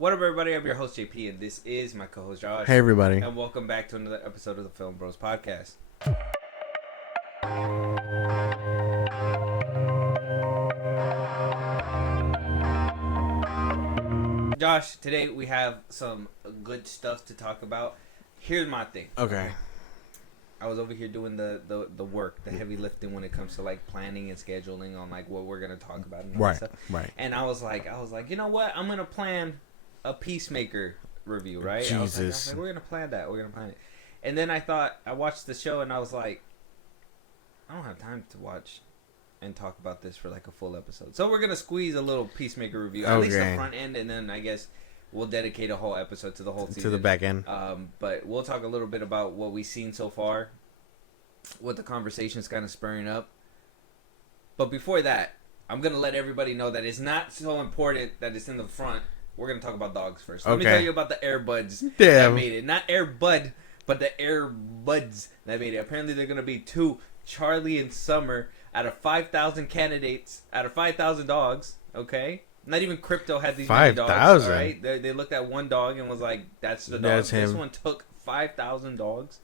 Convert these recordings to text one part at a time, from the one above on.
What up, everybody? I'm your host, JP, and this is my co-host, Josh. Hey, everybody. And welcome back to another episode of the FilmBros podcast. Josh, today we have some good stuff to talk about. Here's my thing. Okay. I was over here doing the work, the heavy lifting when it comes to like planning and scheduling on like what we're gonna talk about and all that stuff. Right. And I was like, you know what? I'm gonna plan a Peacemaker review, right? Jesus. I was like, we're gonna plan that. We're gonna plan it. And then I thought, I watched the show and I was like, I don't have time to watch and talk about this for like a full episode. So we're gonna squeeze a little Peacemaker review, at least the front end, and then I guess we'll dedicate a whole episode to the whole season. To the back end. But we'll talk a little bit about what we've seen so far, what the conversation's kind of spurring up. But before that, I'm going to let everybody know that it's not so important that it's in the front. We're going to talk about dogs first. Let me tell you about the Airbuds that made it. Not Airbud, but the Airbuds that made it. Apparently, they're going to be 2, Charlie and Summer, out of 5,000 candidates, out of 5,000 dogs, okay? Not even Crypto had these many dogs. 5,000? Right? They looked at one dog and was like, that's the dog. That's him. This one took 5,000 dogs,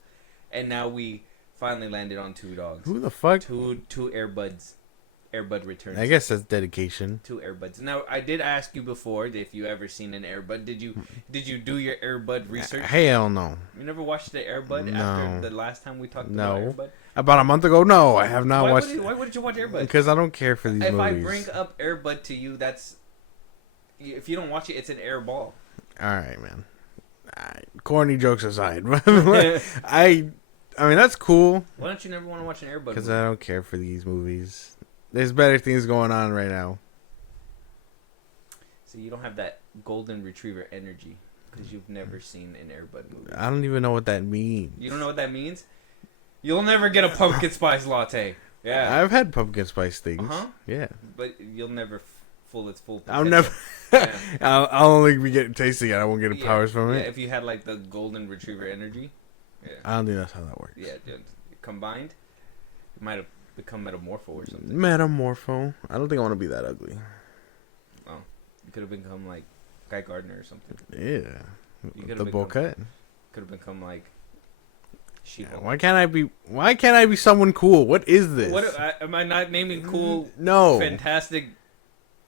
and now we finally landed on 2 dogs. Who the fuck? Two Airbuds. Airbud returns. I guess that's dedication. 2 Airbuds. Now, I did ask you before if you ever seen an Airbud. Did you do your Airbud research? Hell no. You never watched the Airbud No. after the last time we talked about Airbud? About a month ago? No, I have not watched. Why wouldn't you watch Airbud? Because I don't care for these movies. If I bring up Airbud to you, that's... If you don't watch it, it's an airball. Alright, man. Corny jokes aside. I mean, that's cool. Why don't you never want to watch an Airbud Because movie? I don't care for these movies. There's better things going on right now. So you don't have that golden retriever energy because you've never seen an Airbud movie. I don't even know what that means. You don't know what that means? You'll never get a pumpkin spice latte. Yeah. I've had pumpkin spice things. Uh-huh. Yeah. But you'll never full its full I'll potential. never. Yeah. I'll only be getting tasting it. I won't get powers from Yeah, it. if you had like the golden retriever energy. Yeah. I don't think that's how that works. Yeah, dude. Combined, it might have become metamorpho or something. Metamorpho. I don't think I want to be that ugly. Oh, you could have become like Guy Gardner or something. Yeah. You could've The bowl become- cut. Could have become like She-Hulk. Yeah, why can't I be someone cool? What is this? Am I not naming cool, No. fantastic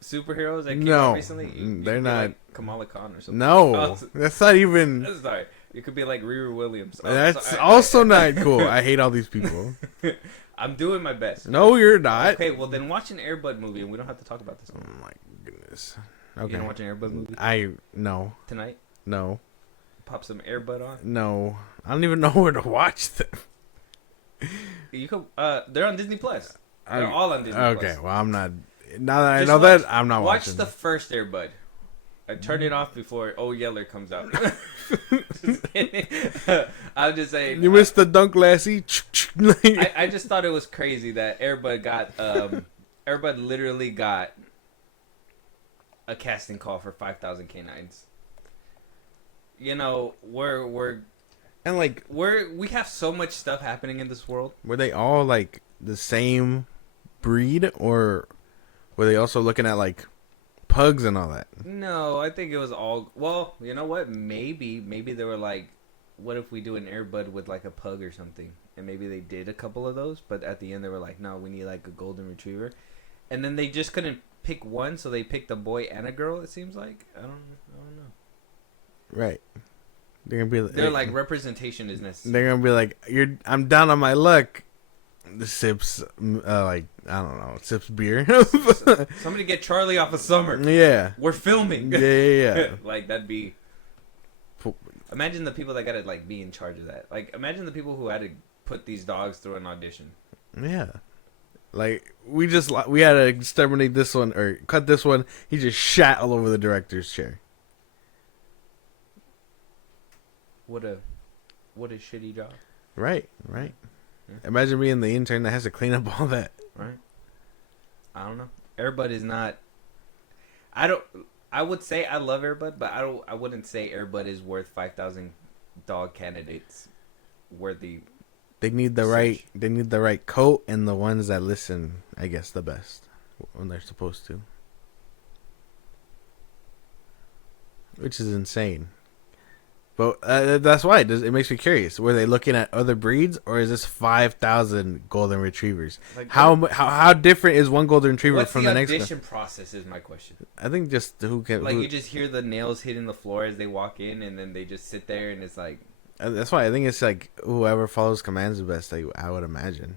superheroes that came No. out recently? You They're could be not. like Kamala Khan or something. No. Oh, That's not even. sorry. You could be like Riri Williams. Oh, That's sorry. also not cool. I hate all these people. I'm doing my best. No, you're not. Okay, well then watch an Airbud movie and we don't have to talk about this Oh one. my goodness. You Okay. gonna watch an Airbud movie No. tonight? No. Pop some Airbud on. No. I don't even know where to watch them. You could. They're on Disney Plus. They're all on Disney Plus. Okay, well, I'm not. Now that I Just know watch- that, I'm not Watch watching. the first Airbud. I turned it off before Oh Yeller comes out. Just kidding. I'm just saying. You missed the dunk, Lassie. I just thought it was crazy that Airbud got Airbud literally got a casting call for 5,000 canines. You know, And like, we have so much stuff happening in this world. were they all like the same breed, or were they also looking at like pugs and all that? No, I think it was all. Well, you know what? Maybe they were like, what if we do an Airbud with like a pug or something? And maybe they did a couple of those, but at the end they were like, no, we need like a golden retriever. And then they just couldn't pick one, so they picked a boy and a girl. It seems like I don't know. Right. They're gonna be. They're like representation is necessary. They're gonna be like, I'm down on my luck. The sips, like, I don't know, sips beer. Somebody get Charlie off of Summer. Yeah. We're filming. Yeah. Like that'd be. Imagine the people that gotta like be in charge of that. Like imagine the people who had to put these dogs through an audition. Yeah. Like, we had to exterminate this one, or cut this one. He just shat all over the director's chair. What a shitty job. Right. Yeah. Imagine being the intern that has to clean up all that. Right. I don't know. Airbud is not. I would say I love Airbud, but I wouldn't say Airbud is worth 5,000 dog candidates worthy. They need the right coat and the ones that listen, I guess, the best when they're supposed to. which is insane. But that's why it makes me curious. Were they looking at other breeds, or is this 5,000 golden retrievers? Like, how different is one golden retriever what's from the the next one? audition process? Is my question. I think just You just hear the nails hitting the floor as they walk in, and then they just sit there, and it's like. That's why I think it's like whoever follows commands the best. I would imagine.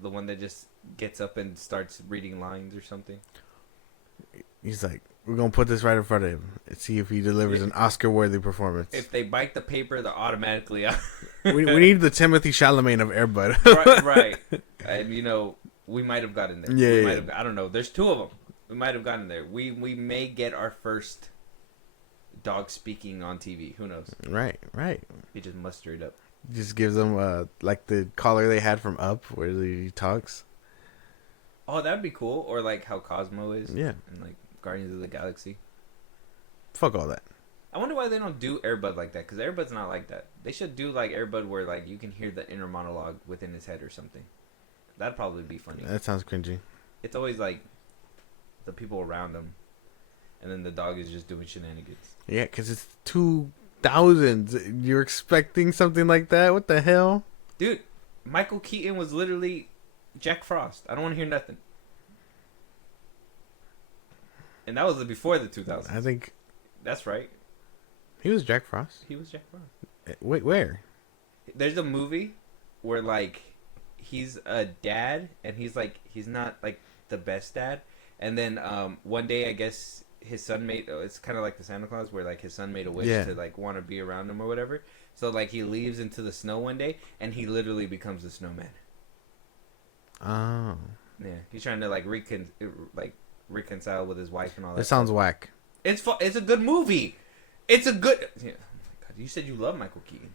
The one that just gets up and starts reading lines or something. He's like, we're gonna put this right in front of him and see if he delivers an Oscar-worthy performance. If they bite the paper, they're automatically out. we need the Timothy Chalamet of Air Bud. right. And we might have gotten there. Yeah. I don't know. There's two of them. We might have gotten there. We may get our first dog speaking on TV. Who knows? Right. He just muster it up. Just gives them like the caller they had from Up, where he talks. Oh, that'd be cool. Or like how Cosmo is. Yeah. And like Guardians of the Galaxy. Fuck all that. I wonder why they don't do Air Bud like that. Because Air Bud's not like that. They should do like Air Bud where like you can hear the inner monologue within his head or something. That'd probably be funny. That sounds cringy. It's always like the people around him, and then the dog is just doing shenanigans. Yeah, because it's 2000s. You're expecting something like that? What the hell? Dude, Michael Keaton was literally Jack Frost. I don't want to hear nothing. And that was before the 2000s. I think that's right. He was Jack Frost. He was Jack Frost. Wait, where? There's a movie where like he's a dad, and he's not like the best dad. And then one day, I guess his son made. It's kind of like the Santa Claus, where like his son made a wish to like want to be around him or whatever. So like he leaves into the snow one day, and he literally becomes the snowman. Oh. Yeah, he's trying to like reconcile with his wife and all that. That sounds whack. It's a good movie. It's a good. Yeah. Oh my God, you said you love Michael Keaton.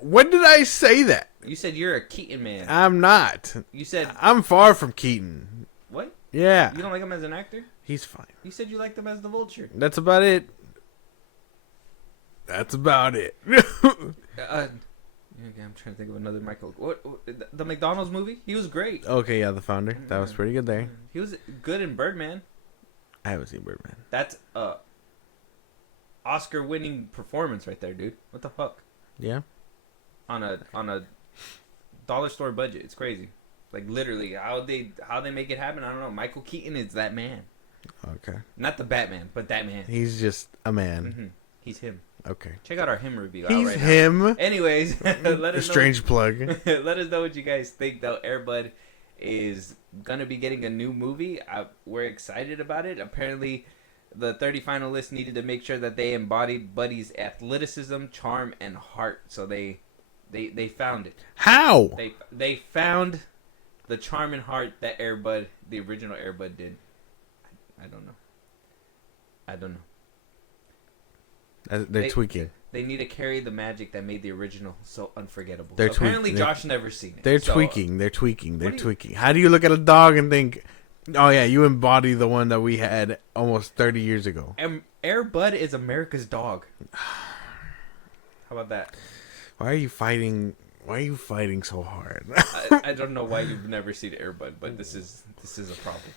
When did I say that? You said you're a Keaton man. I'm not. You said I'm far from Keaton. What? Yeah. You don't like him as an actor? He's fine. You said you liked him as the Vulture. That's about it. Okay, I'm trying to think of another Michael. What the McDonald's movie? He was great. Okay, yeah, The Founder. That was pretty good there. He was good in Birdman. I haven't seen Birdman. That's a Oscar-winning performance right there, dude. What the fuck? Yeah. On a dollar store budget, it's crazy. Like literally, how they make it happen? I don't know. Michael Keaton is that man. Okay. Not the Batman, but that man. He's just a man. Mm-hmm. He's him. Okay. Check out our him review. He's right him. Now. Anyways, let us strange plug. Let us know what you guys think. Though Air Bud is gonna be getting a new movie. We're excited about it. Apparently, the 30 finalists needed to make sure that they embodied Buddy's athleticism, charm, and heart. So they found it. How? They found the charm and heart that Air Bud, the original Air Bud, did. I don't know. They're tweaking. They need to carry the magic that made the original so unforgettable. They're Apparently, Josh never seen it. They're tweaking. They're tweaking. How do you look at a dog and think, oh yeah, you embody the one that we had almost 30 years ago? Air Bud is America's dog. How about that? Why are you fighting so hard? I don't know why you've never seen Air Bud, but this is a problem.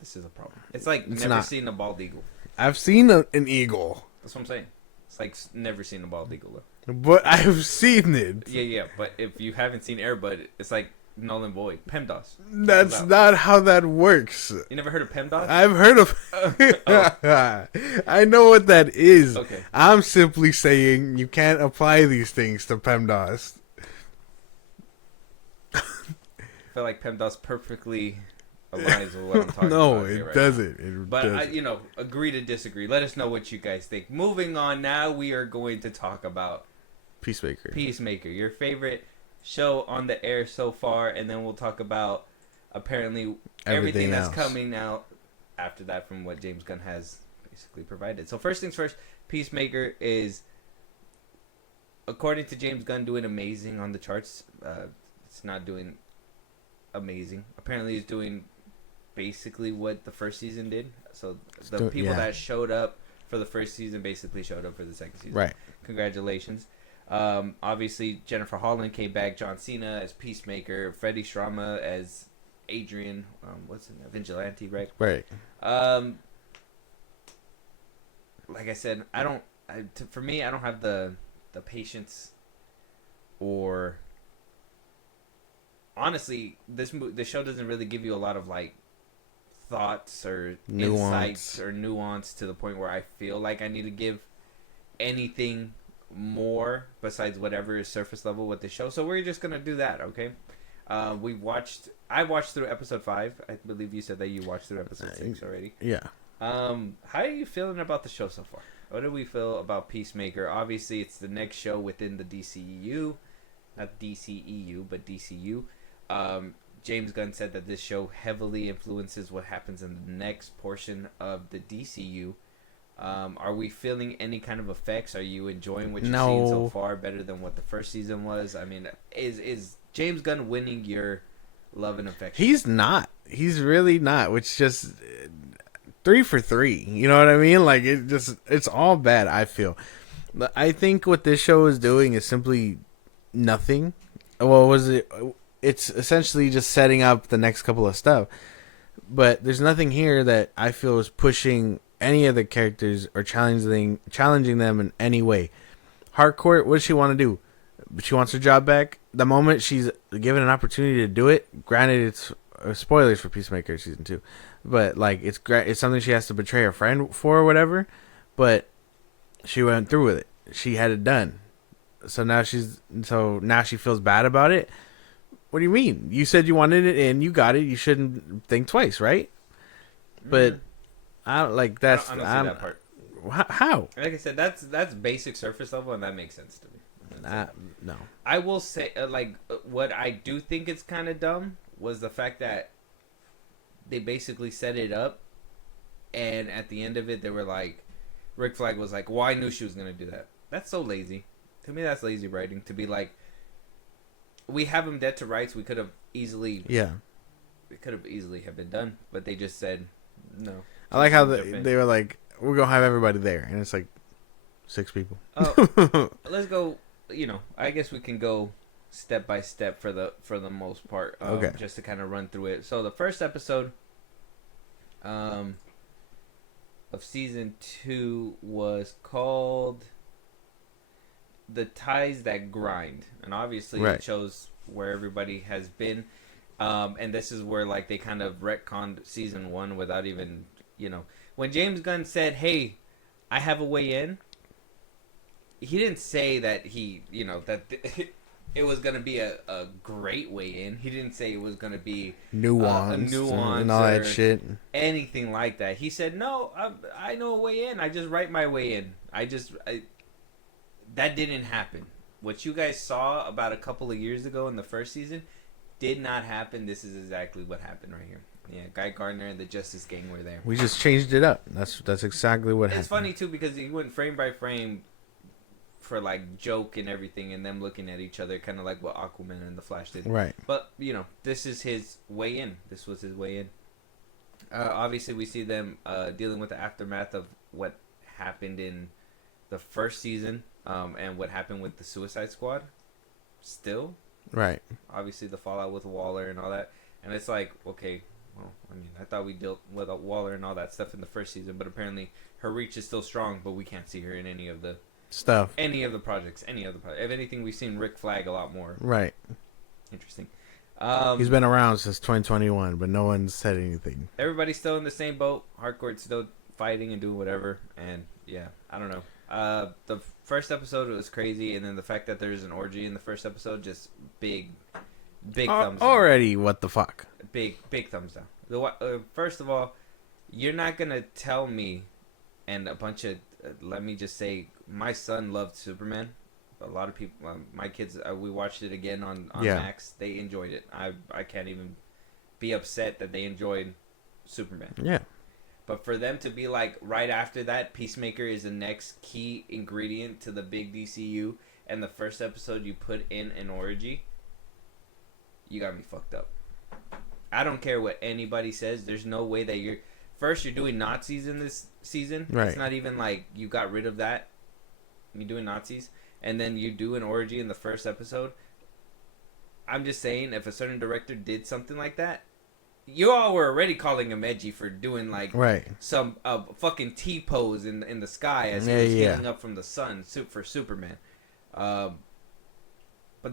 This is a problem. It's like never seen a bald eagle. I've seen an eagle. That's what I'm saying. It's like never seen a bald eagle though. But I've seen it. Yeah. But if you haven't seen Air Bud, it's like null and void. PEMDAS. That's not how that works. You never heard of PEMDAS? I've heard of. I know what that is. Okay. I'm simply saying you can't apply these things to PEMDAS. I feel like PEMDAS perfectly aligns with what I'm talking about. No, it doesn't. But agree to disagree. Let us know what you guys think. Moving on, now we are going to talk about Peacemaker, your favorite show on the air so far, and then we'll talk about apparently everything that's coming out after that from what James Gunn has basically provided. So first things first, Peacemaker is, according to James Gunn, doing amazing on the charts. It's not doing amazing. Apparently, he's doing basically what the first season did. So the people that showed up for the first season basically showed up for the second season. Right. Congratulations. Obviously, Jennifer Holland came back. John Cena as Peacemaker. Freddie Strama as Adrian. What's his name? Vigilante, right? Right. like I said, I don't. For me, I don't have the patience, or honestly, the show doesn't really give you a lot of like thoughts or insights or nuance to the point where I feel like I need to give anything more besides whatever is surface level with the show. So we're just gonna do that, okay? I watched through episode 5. I believe you said that you watched through episode 6 already. Yeah. How are you feeling about the show so far? What do we feel about Peacemaker? Obviously, it's the next show within the DCEU, not DCEU, but DCU. James Gunn said that this show heavily influences what happens in the next portion of the DCU. Are we feeling any kind of effects? Are you enjoying what you're seeing so far better than what the first season was? I mean, is James Gunn winning your love and affection? He's not. He's really not, which just 3 for 3. You know what I mean? Like, it's all bad, I feel. I think what this show is doing is simply nothing. Well, it's essentially just setting up the next couple of stuff. But there's nothing here that I feel is pushing any of the characters or challenging them in any way. Harcourt, what does she want to do? She wants her job back. The moment she's given an opportunity to do it, granted it's spoilers for Peacemaker season 2, but like it's something she has to betray her friend for or whatever, but she went through with it. She had it done. So now she feels bad about it. What do you mean? You said you wanted it and you got it. You shouldn't think twice, right? But I don't like that's. I don't see that part. How? Like I said, that's basic surface level, and that makes sense to me. No. I will say, what I do think is kind of dumb was the fact that they basically set it up, and at the end of it, they were like, Rick Flag was like, "Well, I knew she was gonna do that." That's so lazy. To me, that's lazy writing. To be like, we have him dead to rights. We could have easily, it could have easily have been done, but they just said no. I like how they were like, "We're gonna have everybody there," and it's like 6 people. Oh, let's go. I guess we can go step by step for the most part. Okay. Just to kind of run through it. So the first episode, of season 2 was called "The Ties That Grind," and obviously it shows where everybody has been. And this is where like they kind of retconned season 1 without even, when James Gunn said, "Hey, I have a way in," he didn't say that that it was going to be a great way in. He didn't say it was going to be nuance and all that shit. Anything like that. He said, "No, I know a way in. I just write my way in. That didn't happen. What you guys saw about a couple of years ago in the first season did not happen. This is exactly what happened right here." Yeah, Guy Gardner and the Justice Gang were there. We just changed it up. That's exactly what happened. It's funny too because he went frame by frame for like joke and everything, and them looking at each other, kind of like what Aquaman and the Flash did. Right. But this is his way in. This was his way in. Obviously, we see them dealing with the aftermath of what happened in the first season, and what happened with the Suicide Squad. Still. Right. Obviously, the fallout with Waller and all that, and it's like, okay, well, I mean, I thought we dealt with Waller and all that stuff in the first season, but apparently her reach is still strong, but we can't see her in any of the projects. If anything, we've seen Rick Flag a lot more. Right. Interesting. He's been around since 2021, but no one's said anything. Everybody's still in the same boat. Harcourt's still fighting and doing whatever, and yeah, I don't know. The first episode was crazy, and then the fact that there's an orgy in the first episode, just big thumbs down. Already, what the fuck? Big thumbs down. First of all, you're not gonna tell me, and a bunch of let me just say, my son loved Superman. A lot of people, my kids, we watched it again on Max. They enjoyed it. I can't even be upset that they enjoyed Superman. Yeah. But for them to be like, right after that, Peacemaker is the next key ingredient to the big DCU, and the first episode you put in an orgy, you got me fucked up. I don't care what anybody says. There's no way that you're doing Nazis in this season. Right. It's not even like you got rid of that. You're doing Nazis, and then you do an orgy in the first episode. I'm just saying, if a certain director did something like that, you all were already calling him edgy for doing like Right. some fucking T pose in the sky as he was healing up from the sun for Superman. But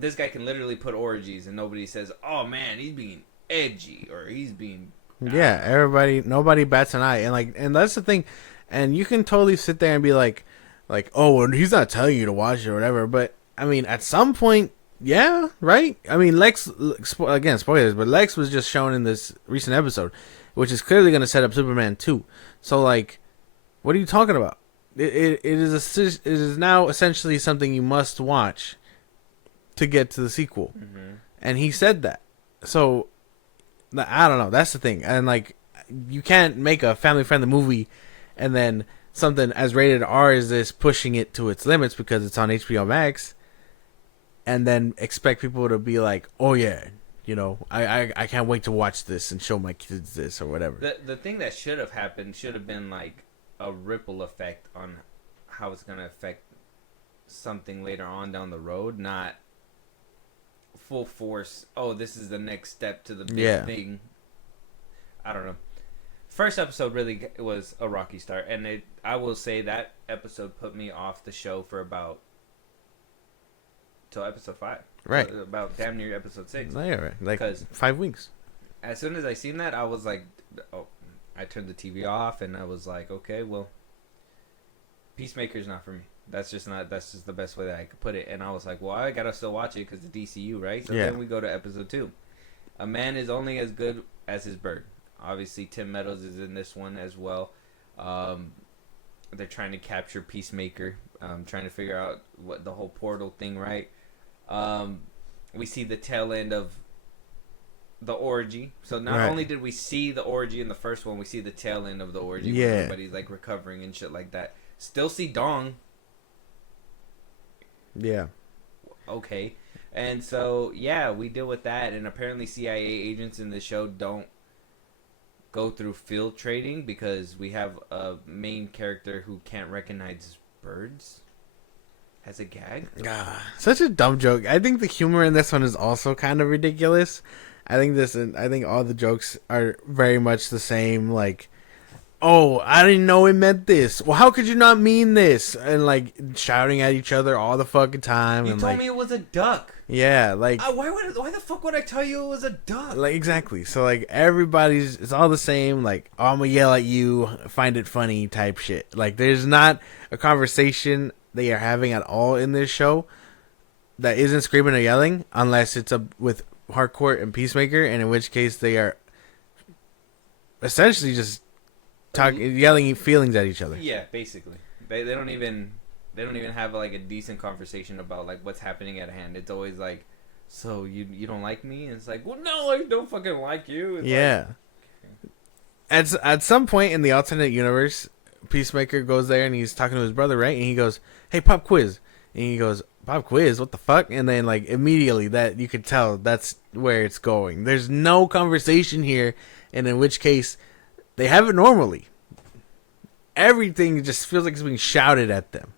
this guy can literally put orgies and nobody says, "Oh man, he's being edgy" or he's being. Yeah, nobody bats an eye, and that's the thing, and you can totally sit there and be like, oh, well, he's not telling you to watch it or whatever. But I mean, at some point, yeah, right. I mean, Lex, again, spoilers, but Lex was just shown in this recent episode, which is clearly going to set up Superman 2. So like, what are you talking about? It is now essentially something you must watch to get to the sequel, and he said that. So I don't know. That's the thing, and like, you can't make a family-friendly movie, and then something as rated R as this pushing it to its limits because it's on HBO Max, and then expect people to be like, "Oh yeah, you know, I can't wait to watch this and show my kids this or whatever." The thing that should have happened should have been like a ripple effect on how it's gonna affect something later on down the road, not full force. Oh, this is the next step to the big thing. I don't know. First episode really was a rocky start, and I will say that episode put me off the show for about till episode 5. Right. So about damn near episode 6. Yeah, right. Like 5 weeks. As soon as I seen that, I was like, oh, I turned the TV off, and I was like, okay, well, Peacemaker's not for me. That's just the best way that I could put it. And I was like, well, I gotta still watch it because the DCU, right? So then we go to episode 2. A man is only as good as his bird. Obviously, Tim Meadows is in this one as well. They're trying to capture Peacemaker, trying to figure out what the whole portal thing, right? We see the tail end of the orgy. So not only did we see the orgy in the first one, we see the tail end of the orgy where everybody's like recovering and shit like that. Still see Dong. Yeah. Okay. And so, yeah, we deal with that. And apparently CIA agents in the show don't go through field trading because we have a main character who can't recognize birds as a gag. Such a dumb joke. I think the humor in this one is also kind of ridiculous. I think all the jokes are very much the same. Like, oh, I didn't know it meant this. Well, how could you not mean this? And like shouting at each other all the fucking time. You and told like, me it was a duck. Yeah, like why the fuck would I tell you it was a duck? Like exactly. So like it's all the same. Like, oh, I'm gonna yell at you, find it funny type shit. Like there's not a conversation they are having at all in this show that isn't screaming or yelling, unless it's with Harcourt and Peacemaker, and in which case they are essentially just yelling feelings at each other. Yeah, basically. They don't even have like a decent conversation about like what's happening at hand. It's always like, so you don't like me? And it's like, well, no, I don't fucking like you. It's yeah. Like, at some point in the alternate universe, Peacemaker goes there and he's talking to his brother, right? And he goes, "Hey, pop quiz," and he goes, "Pop quiz? What the fuck?" And then like immediately that you could tell that's where it's going. There's no conversation here, and in which case they have it normally. Everything just feels like it's being shouted at them.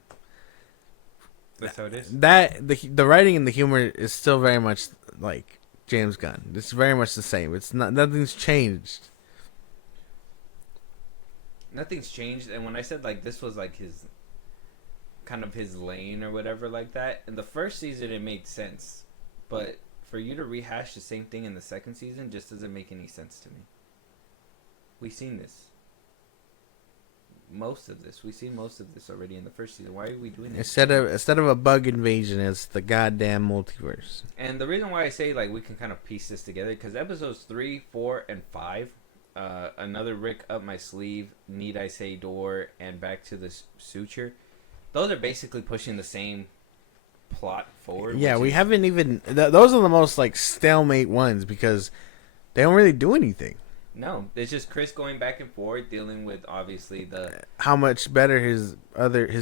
That's how it is. The writing and the humor is still very much like James Gunn. It's very much the same. Nothing's changed. Nothing's changed. And when I said like this was like his kind of his lane or whatever like that, in the first season it made sense, but for you to rehash the same thing in the second season just doesn't make any sense to me. We've seen this. We've seen most of this already in the first season. Why are we doing this? Instead of a bug invasion, it's the goddamn multiverse. And the reason why I say like we can kind of piece this together, because episodes 3, 4, and 5, another Rick up my sleeve, need I say door, and back to the suture, those are basically pushing the same plot forward. Yeah, we haven't even. Those are the most like stalemate ones because they don't really do anything. No, it's just Chris going back and forth, dealing with obviously how much better his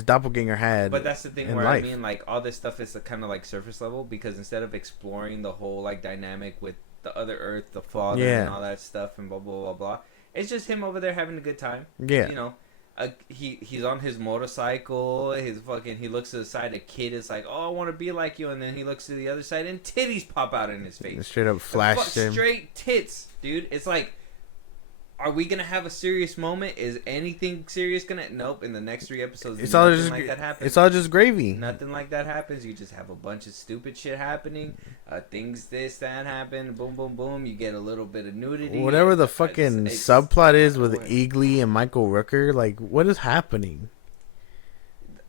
doppelganger had. But that's the thing where life. I mean, like all this stuff is kind of like surface level, because instead of exploring the whole like dynamic with the other Earth, the father, and all that stuff, and blah blah blah blah, it's just him over there having a good time. Yeah, you know, he's on his motorcycle. He looks to the side. A kid is like, "Oh, I want to be like you," and then he looks to the other side, and titties pop out in his face. Straight up flashed him. Straight tits, dude. It's like. Are we gonna have a serious moment? Is anything serious gonna? Nope. In the next 3 episodes, It's all nothing just like that happens. it's all just gravy. Nothing like that happens. You just have a bunch of stupid shit happening. Things that happen. Boom, boom, boom. You get a little bit of nudity. Whatever the fucking subplot is with Eagly and Michael Rooker, like, what is happening?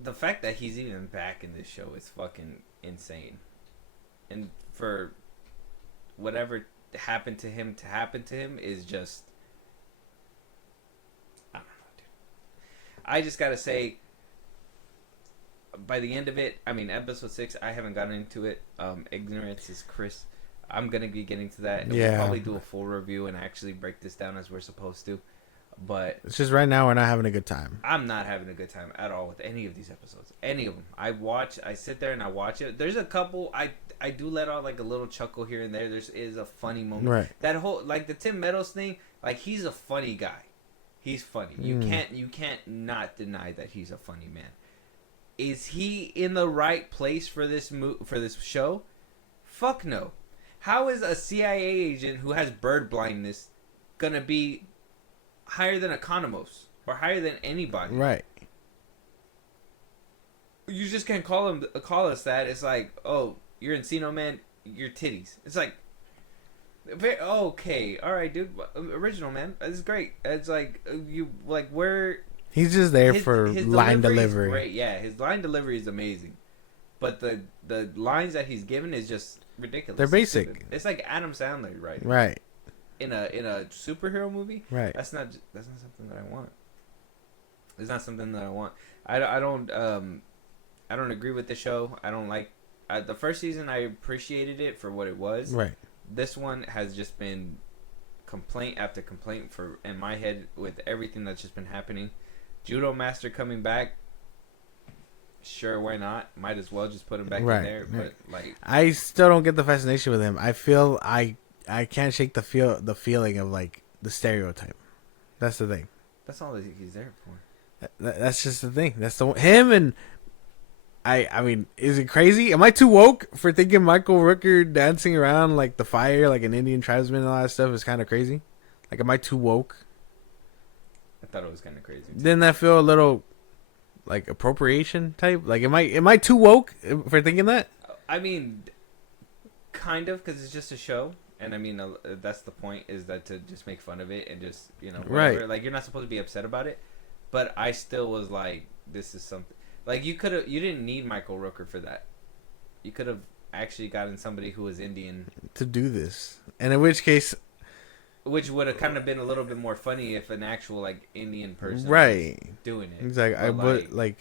The fact that he's even back in this show is fucking insane. And for whatever happened to him is just, I don't know, dude. I just gotta say, by the end of it, I mean, episode 6, I haven't gotten into it. Ignorance is Chris. I'm gonna be getting to that. Yeah. We'll probably do a full review and actually break this down as we're supposed to. But It's just right now we're not having a good time. I'm not having a good time at all with any of these episodes. Any of them. I sit there and I watch it. There's a couple I do let out like a little chuckle here and there. Is a funny moment. Right. That whole, like, the Tim Meadows thing, like, he's a funny guy. He's funny. You can't not deny that he's a funny man. Is he in the right place for this show? Fuck no. How is a CIA agent who has bird blindness gonna be higher than Economos or higher than anybody? Right. You just can't call us that. It's like, oh, you're Encino Man, your titties. It's like, okay, all right, dude. Original, man. It's great. It's like where. He's just there for his line delivery. delivery. Great, yeah. His line delivery is amazing, but the lines that he's given is just ridiculous. They're basic. It's like Adam Sandler, right? Right. In a superhero movie, right? That's not something that I want. It's not something that I want. I don't agree with the show. I don't like the first season. I appreciated it for what it was. Right. This one has just been complaint after complaint in my head with everything that's just been happening. Judo Master coming back. Sure, why not? Might as well just put him back in there. But like, I still don't get the fascination with him. I feel I can't shake the feeling of like the stereotype. That's the thing. That's all that he's there for. That's just the thing. That's him and I mean, is it crazy? Am I too woke for thinking Michael Rooker dancing around like the fire, like an Indian tribesman and all that stuff is kind of crazy? Like, am I too woke? I thought it was kind of crazy too. Didn't that feel a little like appropriation type? Like, am I too woke for thinking that? I mean, kind of, because it's just a show. And I mean, that's the point, is that to just make fun of it and just, whatever. Right. Like, you're not supposed to be upset about it. But I still was like, this is something. Like, you didn't need Michael Rooker for that. You could have actually gotten somebody who was Indian to do this. And in which case, which would have kind of been a little bit more funny if an actual, like, Indian person right, was doing it. He's like,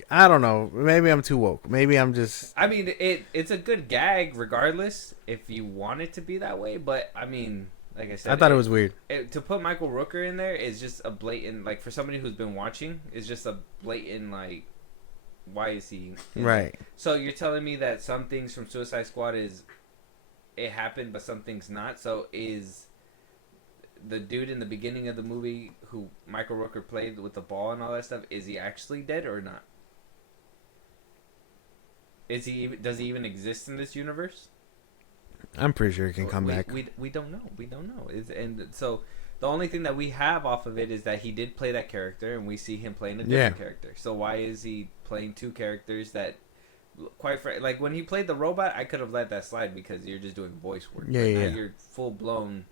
I don't know. Maybe I'm too woke. Maybe I'm just. I mean, it's a good gag regardless if you want it to be that way. But I mean, like I said, I thought it was weird. To put Michael Rooker in there is just a blatant, like, for somebody who's been watching, is just a blatant, like, why is he right there? So you're telling me that some things from Suicide Squad it happened, but some things not. So is the dude in the beginning of the movie who Michael Rooker played with the ball and all that stuff, is he actually dead or not? Does he even exist in this universe? I'm pretty sure he can come back. We don't know. And so the only thing that we have off of it is that he did play that character, and we see him playing a different character. So why is he playing two characters that, quite frankly, like when he played the robot, I could have let that slide because you're just doing voice work. Yeah. You're full blown.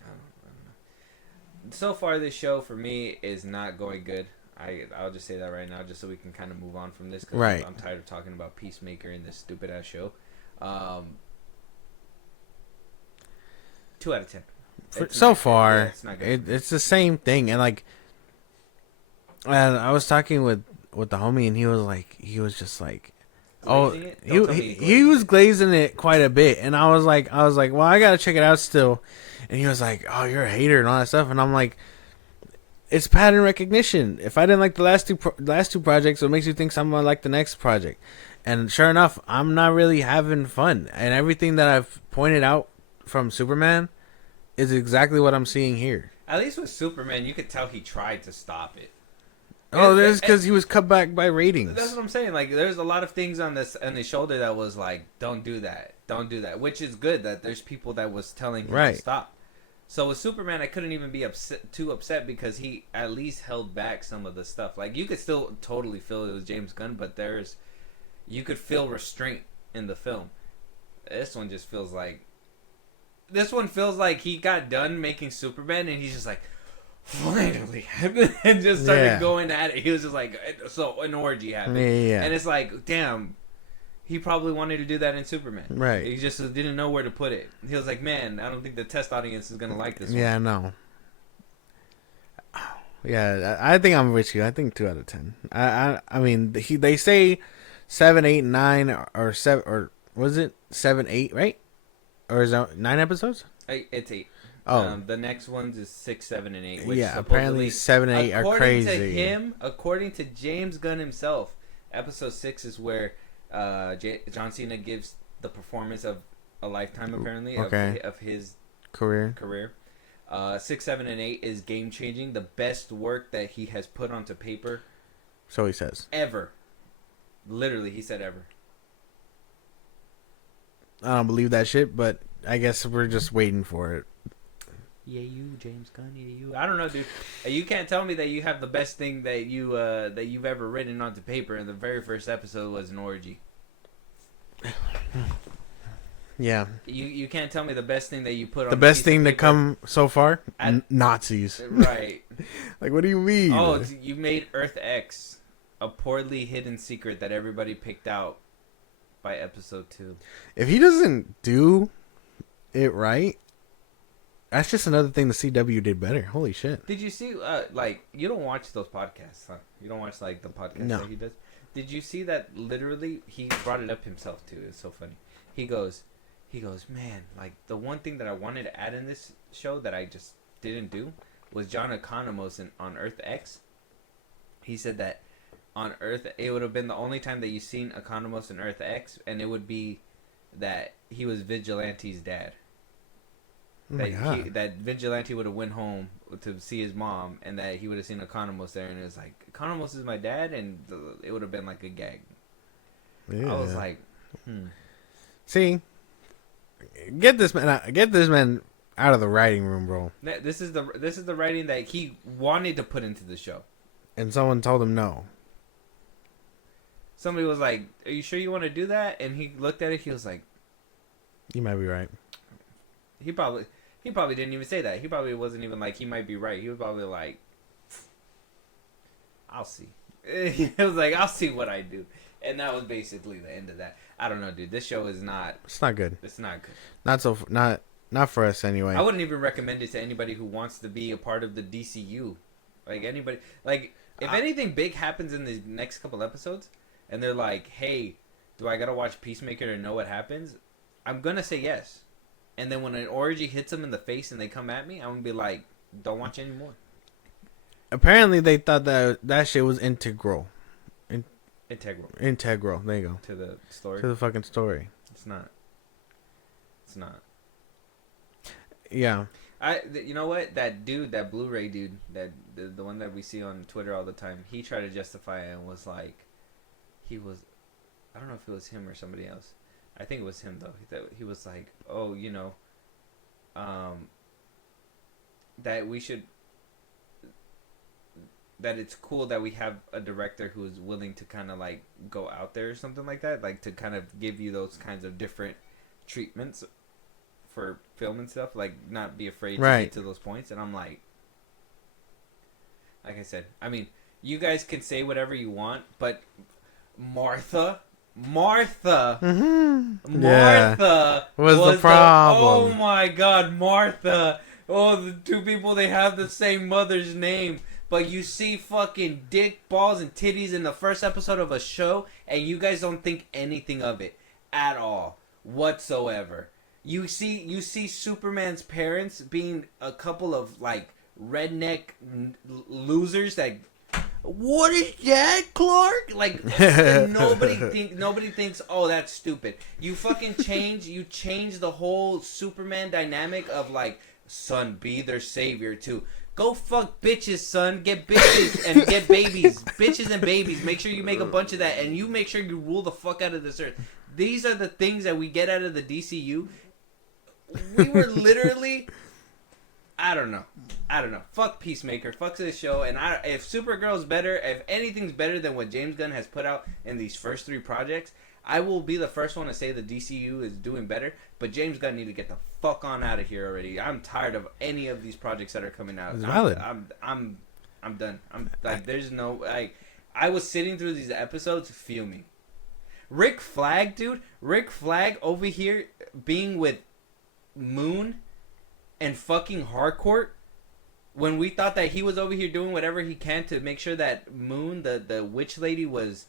I don't know. So far, this show for me is not going good. I'll just say that right now, just so we can kind of move on from this. Cause right. I'm tired of talking about Peacemaker in this stupid ass show. 2 out of 10. So far, it's the same thing, and like, and I was talking with the homie, and he was just like, oh, he was glazing it quite a bit, and I was like, well, I gotta check it out still, and he was like, oh, you're a hater and all that stuff, and I'm like, it's pattern recognition. If I didn't like the last two projects, it makes you think someone like the next project, and sure enough, I'm not really having fun, and everything that I've pointed out from Superman is exactly what I'm seeing here. At least with Superman, you could tell he tried to stop it. Oh, that's because he was cut back by ratings. That's what I'm saying. Like, there's a lot of things on his shoulder that was like, don't do that, don't do that. Which is good that there's people that was telling him to stop. So with Superman, I couldn't even be too upset because he at least held back some of the stuff. Like, you could still totally feel it was James Gunn, but you could feel restraint in the film. This one feels like he got done making Superman and he's just like, finally, and just started going at it. He was just like, so an orgy happened, and it's like, damn, he probably wanted to do that in Superman, right? He just didn't know where to put it. He was like, man, I don't think the test audience is gonna like this one. Yeah, no. Yeah, I think I'm with you. I think 2 out of 10. I mean, they say 7, 8, 9, or 7, or was it 7, 8, right? Or is that 9 episodes? It's 8. Oh, the next ones is 6, 7, and 8. Which apparently 7, 8 are crazy. According to James Gunn himself, episode 6 is where John Cena gives the performance of a lifetime, apparently, of his career. 6, 7, and 8 is game changing, the best work that he has put onto paper. So he says. Ever. Literally, he said ever. I don't believe that shit, but I guess we're just waiting for it. Yeah, you, James Gunn. Yeah, you. I don't know, dude. You can't tell me that you have the best thing that you've ever written onto paper, and the very first episode was an orgy. Yeah. You can't tell me the best thing that you put on the best thing to come so far. Nazis. Right. Like, what do you mean? Oh, you made Earth X a poorly hidden secret that everybody picked out by episode 2. If he doesn't do it right, that's just another thing the CW did better. Holy shit. Did you see, you don't watch those podcasts, huh? You don't watch, the podcast that he does? Did you see that literally, he brought it up himself, too. It's so funny. He goes, man, the one thing that I wanted to add in this show that I just didn't do was John Economos on Earth X. He said that on Earth, it would have been the only time that you've seen Economos in Earth X, and it would be that he was Vigilante's dad. That Vigilante would have went home to see his mom, and that he would have seen Economos there, and it was like, Economos is my dad, and it would have been like a gag. Yeah. I was like, See, get this man out of the writing room, bro. This is the writing that he wanted to put into the show, and someone told him no. Somebody was like, "Are you sure you want to do that?" And he looked at it. He was like, "You might be right." He probably didn't even say that. He probably wasn't even like, he might be right. He was probably like, I'll see. He was like, I'll see what I do. And that was basically the end of that. I don't know, dude. This show is not... It's not good. It's not good. Not for us anyway. I wouldn't even recommend it to anybody who wants to be a part of the DCU. Like, anybody... Like, if anything big happens in the next couple episodes, and they're like, hey, do I gotta watch Peacemaker to know what happens? I'm gonna say yes. And then when an orgy hits them in the face and they come at me, I'm going to be like, don't watch anymore. Apparently, they thought that shit was integral. Integral. There you go. To the story. To the fucking story. It's not. It's not. Yeah. You know what? That dude, that Blu-ray dude, the one that we see on Twitter all the time, he tried to justify it and was like, I don't know if it was him or somebody else. I think it was him, though. He was like, oh, that we should... That it's cool that we have a director who is willing to kind of, go out there or something like that. Like, to kind of give you those kinds of different treatments for film and stuff. Like, not be afraid to get to those points. And I'm like I said, I mean, you guys can say whatever you want, but Martha... Mm-hmm. Martha was the problem. Oh my God, Martha. Oh, the two people, they have the same mother's name. But you see fucking dick, balls, and titties in the first episode of a show, and you guys don't think anything of it at all, whatsoever. You see Superman's parents being a couple of redneck losers that... What is that, Clark? Nobody thinks, oh, that's stupid. You fucking change the whole Superman dynamic of son, be their savior, to Go fuck bitches, son. Get bitches and get babies. Bitches and babies. Make sure you make a bunch of that, and you make sure you rule the fuck out of this earth. These are the things that we get out of the DCU. We were literally... I don't know. Fuck Peacemaker. Fuck this show. And if Supergirl's better, if anything's better than what James Gunn has put out in these first 3 projects, I will be the first one to say the DCU is doing better. But James Gunn need to get the fuck on out of here already. I'm tired of any of these projects that are coming out. It's valid. I'm done. I'm like, there's no like. I was sitting through these episodes fuming. Rick Flag, dude. Rick Flag over here being with Moon and fucking Harcourt, when we thought that he was over here doing whatever he can to make sure that Moon, the witch lady, was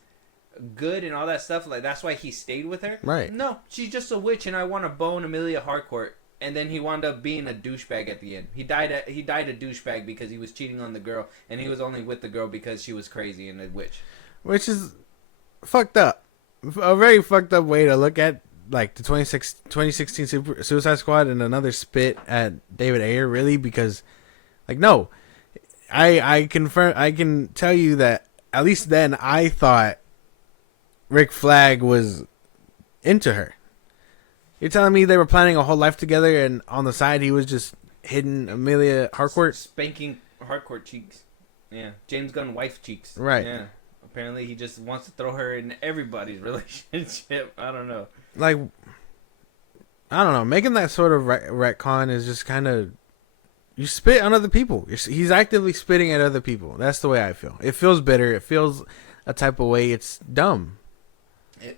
good and all that stuff. Like, that's why he stayed with her. Right. No, she's just a witch, and I want to bone Amelia Harcourt. And then he wound up being a douchebag at the end. He died a douchebag because he was cheating on the girl, and he was only with the girl because she was crazy and a witch. Which is fucked up. A very fucked up way to look at, like, the 2016 Suicide Squad, and another spit at David Ayer, really, because, like, no, I can tell you that at least then I thought Rick Flag was into her. You're telling me they were planning a whole life together, and on the side he was just hitting Amelia Harcourt, spanking Harcourt cheeks. Yeah, James Gunn wife cheeks. Right. Yeah. Apparently he just wants to throw her in everybody's relationship. I don't know. Like, I don't know. Making that sort of retcon is just kind of, you spit on other people. He's actively spitting at other people. That's the way I feel. It feels bitter. It feels a type of way. It's dumb.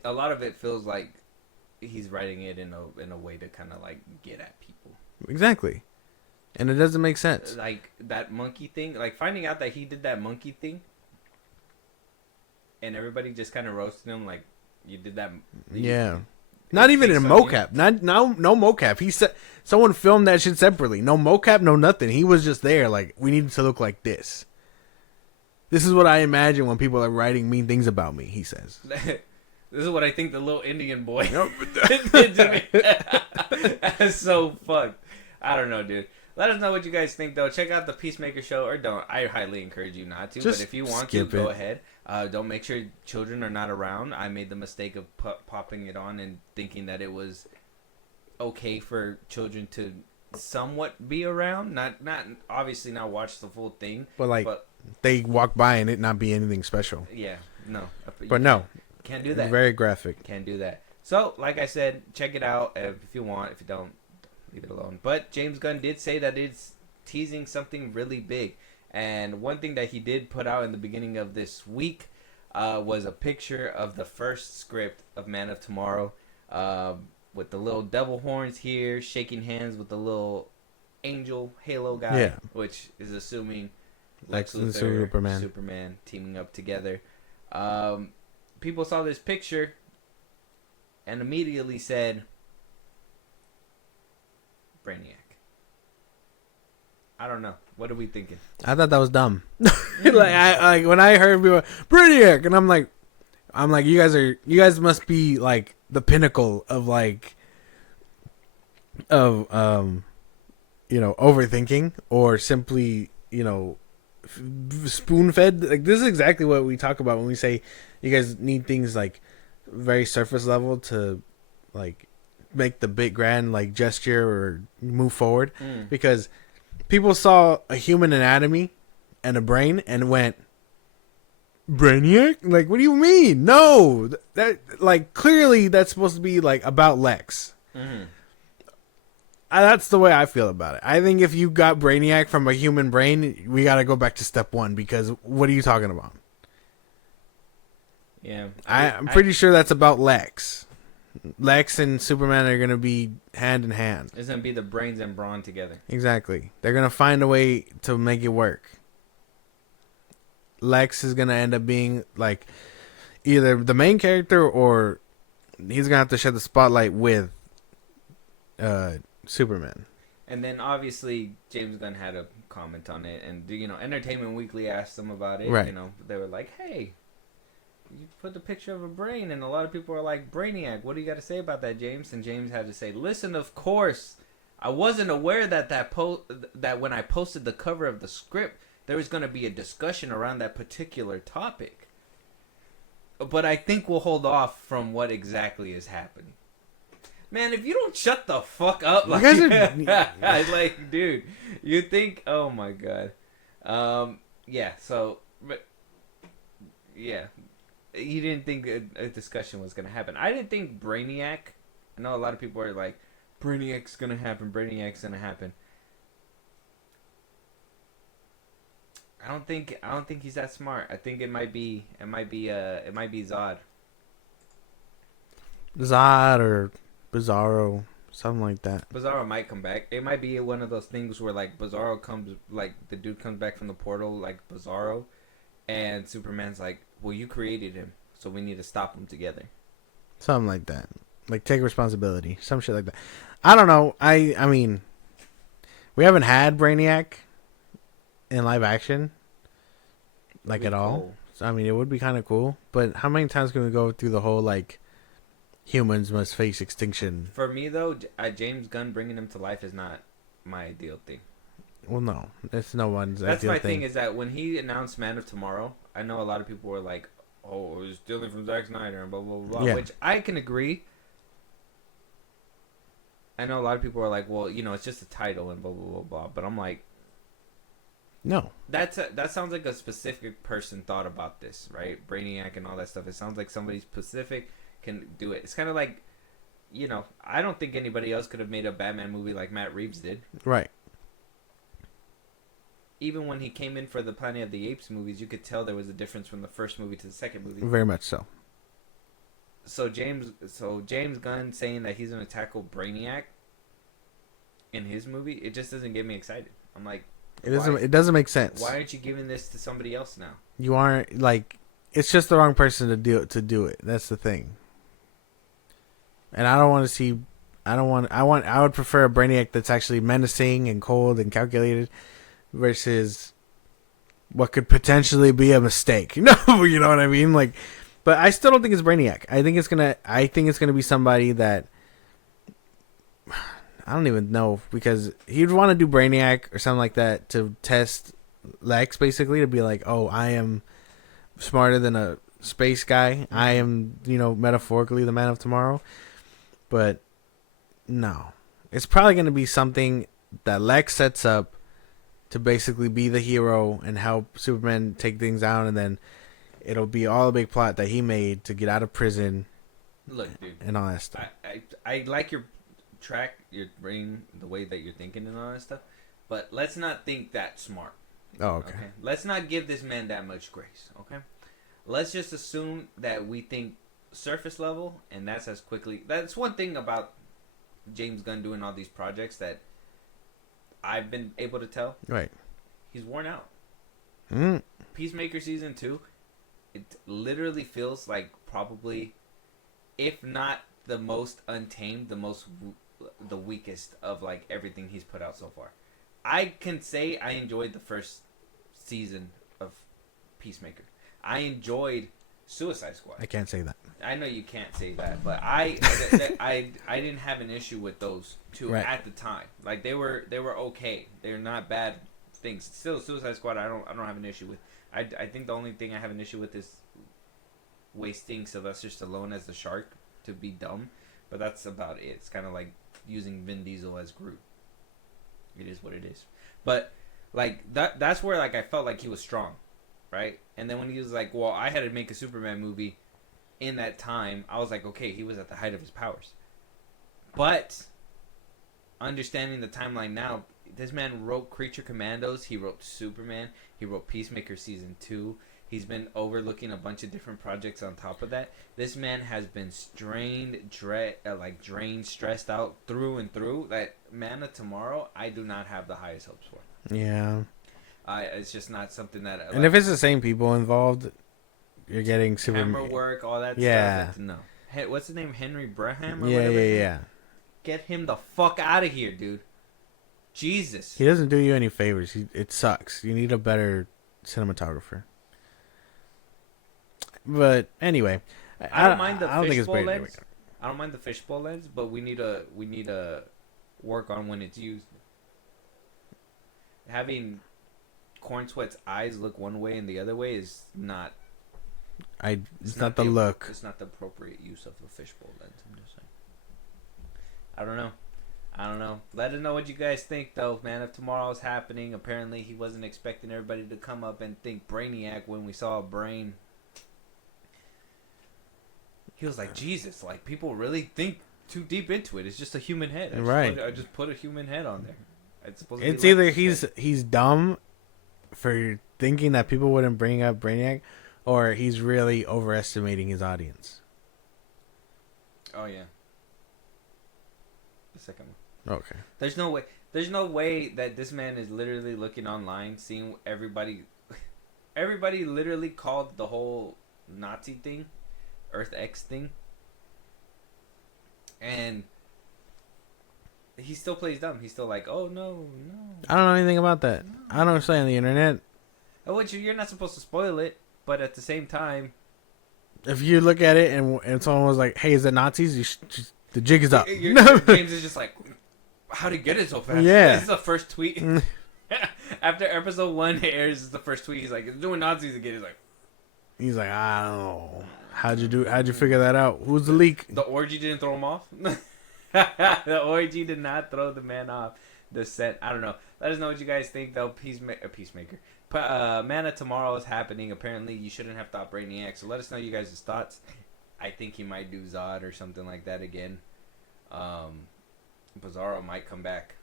A lot of it feels like he's writing it in a way to kind of like get at people. Exactly. And it doesn't make sense. Like that monkey thing. Like finding out that he did that monkey thing. And everybody just kind of roasted him like, you did that. Yeah. Not even in mocap. No mocap. He said someone filmed that shit separately. No mocap, no nothing. He was just there like, we need to look like this. This is what I imagine when people are writing mean things about me, he says. This is what I think the little Indian boy did to me. That's so fucked. I don't know, dude. Let us know what you guys think, though. Check out the Peacemaker show, or don't. I highly encourage you not to. But if you want to, go ahead. Don't make sure children are not around. I made the mistake of popping it on and thinking that it was okay for children to somewhat be around. Not obviously not watch the full thing. But they walk by and it not be anything special. Yeah, no. But no. Can't do that. It's very graphic. Can't do that. So, like I said, check it out if you want. If you don't, leave it alone. But James Gunn did say that it's teasing something really big. And one thing that he did put out in the beginning of this week was a picture of the first script of Man of Tomorrow with the little devil horns here, shaking hands with the little angel halo guy, which is assuming Lex Luthor, Superman teaming up together. People saw this picture and immediately said, Brainiac. I don't know. What are we thinking? I thought that was dumb. like when I heard people Brainiac, and I'm like, you guys must be like the pinnacle of overthinking, or simply, spoon fed. Like, this is exactly what we talk about when we say you guys need things like very surface level to like make the big grand like gesture or move forward, because people saw a human anatomy and a brain and went, Brainiac? Like, what do you mean? No, that like clearly that's supposed to be like about Lex. That's the way I feel about it. I think if you got Brainiac from a human brain, we got to go back to step one, because what are you talking about? Yeah, I'm pretty sure that's about Lex. Lex and Superman are going to be hand in hand. It's going to be the brains and brawn together. Exactly. They're going to find a way to make it work. Lex is going to end up being like either the main character, or he's going to have to share the spotlight with Superman. And then obviously James Gunn had a comment on it, and Entertainment Weekly asked them about it. Right. They were like, hey, you put the picture of a brain, and a lot of people are like, Brainiac, what do you got to say about that, James? And James had to say, listen, of course I wasn't aware that when I posted the cover of the script, there was going to be a discussion around that particular topic. But I think we'll hold off from what exactly is happening. Man, if you don't shut the fuck up, like, like, dude, you think, oh my god, yeah. So, but yeah, you didn't think a discussion was gonna happen. I didn't think Brainiac. I know a lot of people are like, Brainiac's gonna happen. Brainiac's gonna happen. I don't think he's that smart. I think it might be Zod. Zod or Bizarro, something like that. Bizarro might come back. It might be one of those things where like Bizarro comes, like the dude comes back from the portal, like Bizarro, and Superman's like, "Well, you created him, so we need to stop him together." Something like that. Like take responsibility, some shit like that. I don't know. I mean, we haven't had Brainiac in live action, like at all. Cool. So, I mean, it would be kind of cool. But how many times can we go through the whole like humans must face extinction? For me though, James Gunn bringing him to life is not my ideal thing. Well, no, it's no one's. That's ideal my thing. thing is that when he announced Man of Tomorrow, I know a lot of people were like, "Oh, it's stealing from Zack Snyder," and blah blah blah. Yeah. Which I can agree. I know a lot of people are like, "Well, you know, it's just a title and blah blah blah blah." But I'm like, no. that sounds like a specific person thought about this, right? Brainiac and all that stuff. It sounds like somebody specific can do it. It's kind of like, you know, I don't think anybody else could have made a Batman movie like Matt Reeves did. Right. Even when he came in for the Planet of the Apes movies, you could tell there was a difference from the first movie to the second movie. Very much so. So James Gunn saying that he's going to tackle Brainiac in his movie, it just doesn't get me excited. I'm like, It doesn't make sense. Why aren't you giving this to somebody else now? You aren't like. It's just the wrong person to do it. That's the thing. And I don't want to see. I would prefer a Brainiac that's actually menacing and cold and calculated, versus what could potentially be a mistake. No, you know what I mean? Like, but I still don't think it's Brainiac. I think it's gonna be somebody that I don't even know, because he'd want to do Brainiac or something like that to test Lex, basically, to be like, oh, I am smarter than a space guy. I am, metaphorically the Man of Tomorrow. But no, it's probably going to be something that Lex sets up to basically be the hero and help Superman take things down, and then it'll be all a big plot that he made to get out of prison. Look, dude, and all that stuff. I like your brain, the way that you're thinking and all that stuff, but let's not think that smart. Oh, okay. Let's not give this man that much grace. Okay, let's just assume that we think surface level, and that's as quickly. That's one thing about James Gunn doing all these projects that I've been able to tell. Right. He's worn out. Mm. Peacemaker season 2, it literally feels like probably, if not the most untamed, the weakest of like everything he's put out so far. I can say I enjoyed the first season of Peacemaker. I enjoyed Suicide Squad. I can't say that. I know you can't say that, but I didn't have an issue with those two at the time. Like they were okay. They're not bad things. Still, Suicide Squad I don't have an issue with. I think the only thing I have an issue with is wasting Sylvester Stallone as the Shark to be dumb, but that's about it. It's kind of like using Vin Diesel as Groot. It is what it is. But like that's where like I felt like he was strong, right? And then when he was like, well, I had to make a Superman movie in that time, I was like, okay, he was at the height of his powers. But understanding the timeline now, this man wrote Creature Commandos, he wrote Superman, he wrote Peacemaker season 2. He's been overlooking a bunch of different projects on top of that. This man has been drained, stressed out through and through. That Man of Tomorrow, I do not have the highest hopes for. Yeah. It's just not something that. And if it's the same people involved, you're getting Superman. Camera work, all that stuff. No. What's his name? Henry Braham? Yeah. Get him the fuck out of here, dude. Jesus. He doesn't do you any favors. It sucks. You need a better cinematographer. But anyway, I don't mind the fishbowl lens. I don't mind the fishbowl lens, but we need a work on when it's used. Having Corn Sweat's eyes look one way and the other way is not. It's not the look. It's not the appropriate use of a fishbowl lens. I'm just saying. I don't know. Let us know what you guys think, though. Man of Tomorrow is happening. Apparently, he wasn't expecting everybody to come up and think Brainiac when we saw a brain. He was like, Jesus, like, people really think too deep into it. It's just a human head. I just put a human head on there. It's either he's dumb for thinking that people wouldn't bring up Brainiac, or he's really overestimating his audience. Oh, yeah. The second one. Okay. There's no way that this man is literally looking online, seeing everybody. Everybody literally called the whole Nazi thing, Earth X thing, and he still plays dumb. He's still like, "Oh no." I don't know anything about that. No. I don't understand the internet. Which you're not supposed to spoil it, but at the same time, if you look at it and someone was like, "Hey, is it Nazis?" The jig is up. James is just like, how'd he get it so fast? Yeah. This is the first tweet. After episode 1 airs, this is the first tweet. He's like, it's doing Nazis again. He's like, I don't know. How'd you figure that out? Who's the leak? The orgy didn't throw him off? The orgy did not throw the man off the set. I don't know. Let us know what you guys think, though. Peacemaker. Man of Tomorrow is happening. Apparently, you shouldn't have thought Brainiac. So let us know you guys' thoughts. I think he might do Zod or something like that again. Bizarro might come back.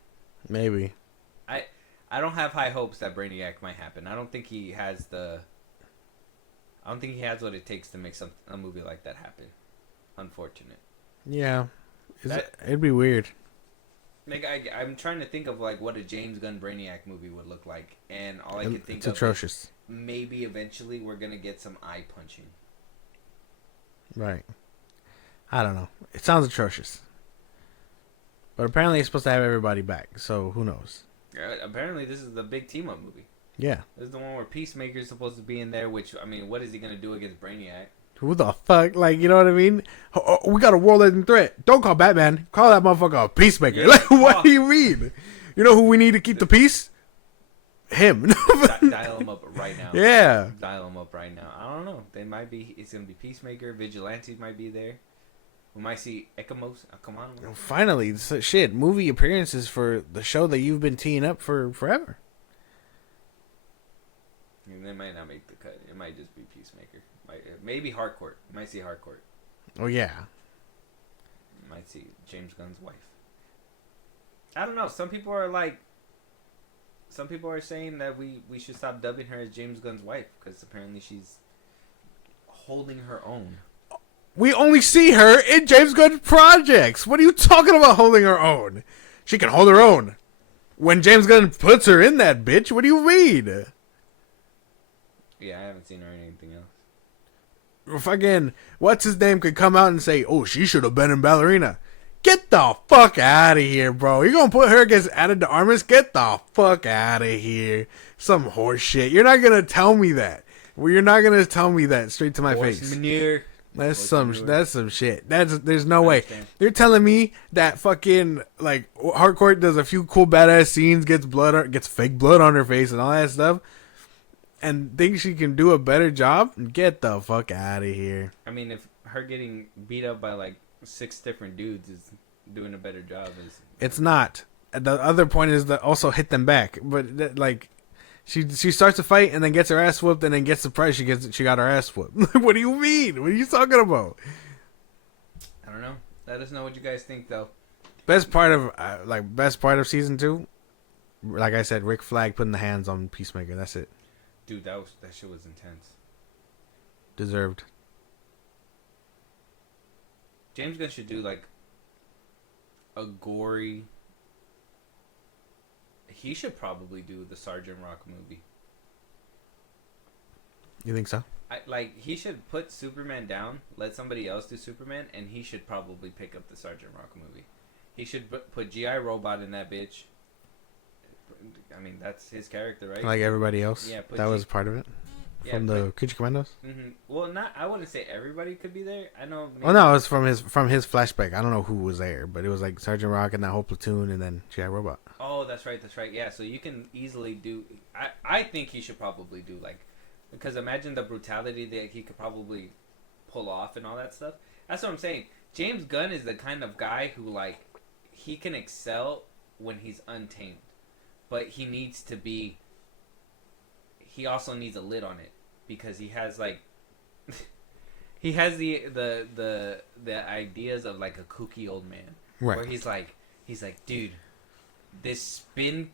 Maybe. I don't have high hopes that Brainiac might happen. I don't think he has what it takes to make a movie like that happen. Unfortunate. Yeah. It'd be weird. Like I'm trying to think of like what a James Gunn Brainiac movie would look like, and all I can think it's of atrocious. Is maybe eventually we're gonna get some eye punching. Right. I don't know. It sounds atrocious. But apparently it's supposed to have everybody back, so who knows? Apparently this is the big team-up movie. Yeah. This is the one where Peacemaker is supposed to be in there, which, I mean, what is he going to do against Brainiac? Who the fuck? Like, you know what I mean? Oh, we got a world-ending threat. Don't call Batman. Call that motherfucker a Peacemaker. Yeah. Like, what do you mean? You know who we need to keep the peace? Him. Dial him up right now. Yeah. Dial him up right now. I don't know. It's going to be Peacemaker. Vigilantes might be there. We might see Ekamos. Oh, come on. Finally, shit. Movie appearances for the show that you've been teeing up for forever. And they might not make the cut. It might just be Peacemaker. Maybe Harcourt. Might see Harcourt. Oh, yeah. Might see James Gunn's wife. I don't know. Some people are saying that we should stop dubbing her as James Gunn's wife because apparently she's holding her own. We only see her in James Gunn projects. What are you talking about holding her own? She can hold her own. When James Gunn puts her in that bitch, what do you mean? Yeah, I haven't seen her in anything else. Fucking, what's his name could come out and say, oh, she should have been in Ballerina. Get the fuck out of here, bro. You're going to put her against Ana de Armas? Get the fuck out of here. Some horse shit. You're not going to tell me that. Well, you're not going to tell me that straight to my face. Manure. That's some shit. There's no way. You're telling me that fucking like Harcourt does a few cool badass scenes, gets fake blood on her face and all that stuff, and thinks she can do a better job? Get the fuck out of here. I mean, if her getting beat up by like 6 different dudes is doing a better job, it's not. The other point is that also hit them back, but like. She starts to fight and then gets her ass whooped and then gets surprised she got her ass whooped. What do you mean? What are you talking about? I don't know. Let us know what you guys think, though. Best part of season 2, like I said, Rick Flag putting the hands on Peacemaker. That's it. Dude, that shit was intense. Deserved. James Gunn should do like a gory. He should probably do the Sergeant Rock movie. You think so? He should put Superman down, let somebody else do Superman, and he should probably pick up the Sergeant Rock movie. He should put G.I. Robot in that bitch. I mean, that's his character, right? Like everybody else? Yeah. That was part of it? from the Creature Commandos. Mm-hmm. Well, I wouldn't say everybody could be there. I know. Oh no, it was from his flashback. I don't know who was there, but it was like Sergeant Rock and that whole platoon, and then G.I. Robot. Oh, that's right. Yeah, so you can easily do. I think he should probably do like, because imagine the brutality that he could probably pull off and all that stuff. That's what I'm saying. James Gunn is the kind of guy who like he can excel when he's untamed, but he needs to be. He also needs a lid on it because he has like he has the ideas of like a kooky old man, right? Where he's like, dude, this spin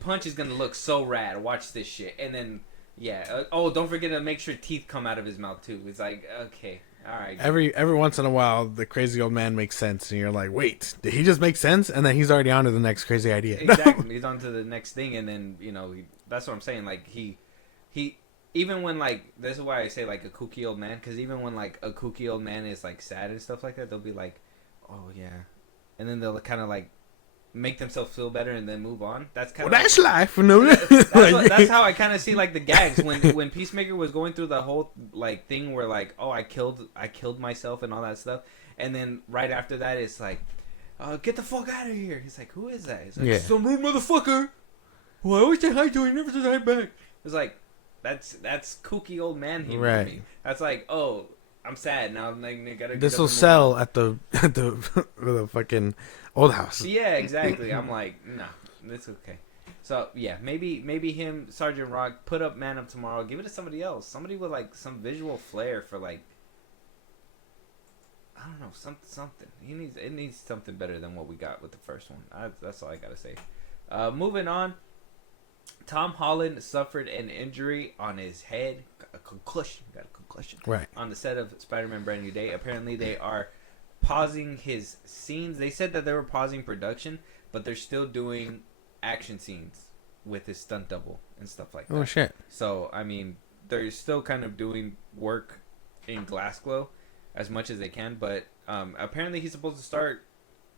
punch is gonna look so rad. Watch this shit, and then don't forget to make sure teeth come out of his mouth too. It's like, okay, all right. Every once in a while, the crazy old man makes sense, and you're like, wait, did he just make sense? And then he's already on to the next crazy idea. Exactly, he's on to the next thing, and then that's what I'm saying. Like he even when like this is why I say like a kooky old man, because even when like a kooky old man is like sad and stuff like that, they'll be like, oh yeah, and then they'll kind of like make themselves feel better and then move on. That's kind of that's life. No, that's how I kind of see like the gags when Peacemaker was going through the whole like thing where like, oh, I killed myself and all that stuff, and then right after that it's like, get the fuck out of here. He's like, who is that? He's like, some rude motherfucker. Well, I always say hi to him, he never says hi back. It's like, that's kooky old man humor to me. That's like, oh, I'm sad now. I'm like, gotta. This will sell at the the fucking old house. Yeah, exactly. I'm like, nah, it's okay. So yeah, maybe him, Sergeant Rock, put up Man Up Tomorrow. Give it to somebody else. Somebody with like some visual flair for like, I don't know, something. It needs something better than what we got with the first one. That's all I gotta say. Moving on. Tom Holland suffered an injury on his head, got a concussion, right, on the set of Spider-Man Brand New Day. Apparently, they are pausing his scenes. They said that they were pausing production, but they're still doing action scenes with his stunt double and stuff like that. Oh, shit. So, I mean, they're still kind of doing work in Glassglow as much as they can, but apparently he's supposed to start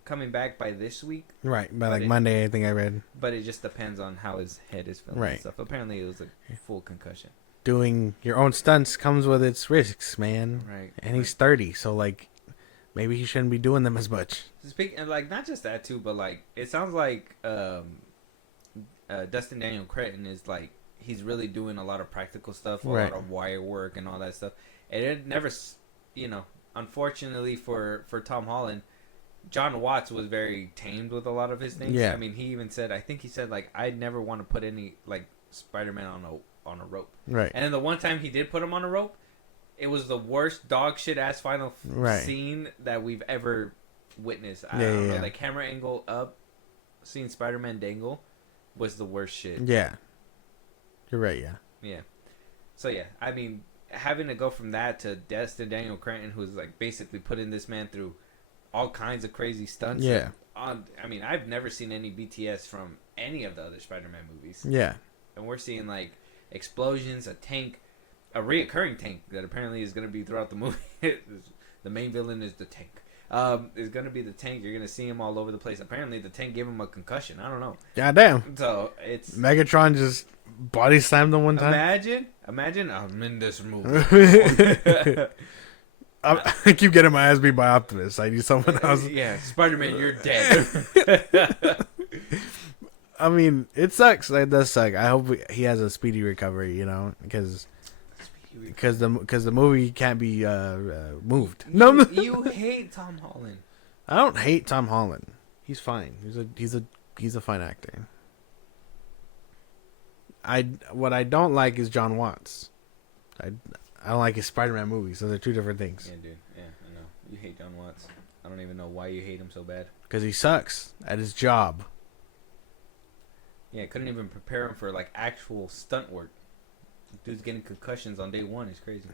coming back by this week. Right, by like Monday, I think I read. But it just depends on how his head is feeling and stuff. Apparently it was a full concussion. Doing your own stunts comes with its risks, man. Right. And he's 30, so like maybe he shouldn't be doing them as much. Speaking and like not just that too, but like it sounds like Dustin Daniel Cretton is like he's really doing a lot of practical stuff, a lot of wire work and all that stuff. And it never, unfortunately for Tom Holland, John Watts was very tamed with a lot of his things. Yeah. I mean, he even said, I think he said, like, I'd never want to put any, like, Spider-Man on a rope. Right. And then the one time he did put him on a rope, it was the worst dog shit ass final scene that we've ever witnessed. I don't know. Like, camera angle up, seeing Spider-Man dangle was the worst shit. Yeah. You're right, yeah. Yeah. So, yeah, I mean, having to go from that to Dustin Daniel Cretton, who's, like, basically putting this man through all kinds of crazy stunts. Yeah. I mean, I've never seen any BTS from any of the other Spider-Man movies. Yeah. And we're seeing, like, explosions, a tank, a reoccurring tank that apparently is going to be throughout the movie. The main villain is the tank. Is going to be the tank. You're going to see him all over the place. Apparently, the tank gave him a concussion. I don't know. Goddamn. So, it's... Megatron just body slammed him one time. Imagine I'm in this movie. I keep getting my ass beat by Optimus. I need someone else. Yeah, Spider-Man, you're dead. I mean, it sucks. It does suck. I hope he has a speedy recovery. Because the movie can't be moved. You hate Tom Holland. I don't hate Tom Holland. He's fine. He's a fine actor. What I don't like is John Watts. I don't like his Spider-Man movies. Those are two different things. Yeah, dude. Yeah, I know. You hate John Watts. I don't even know why you hate him so bad. Because he sucks at his job. Yeah, couldn't even prepare him for, like, actual stunt work. Dude's getting concussions on day one. It's crazy.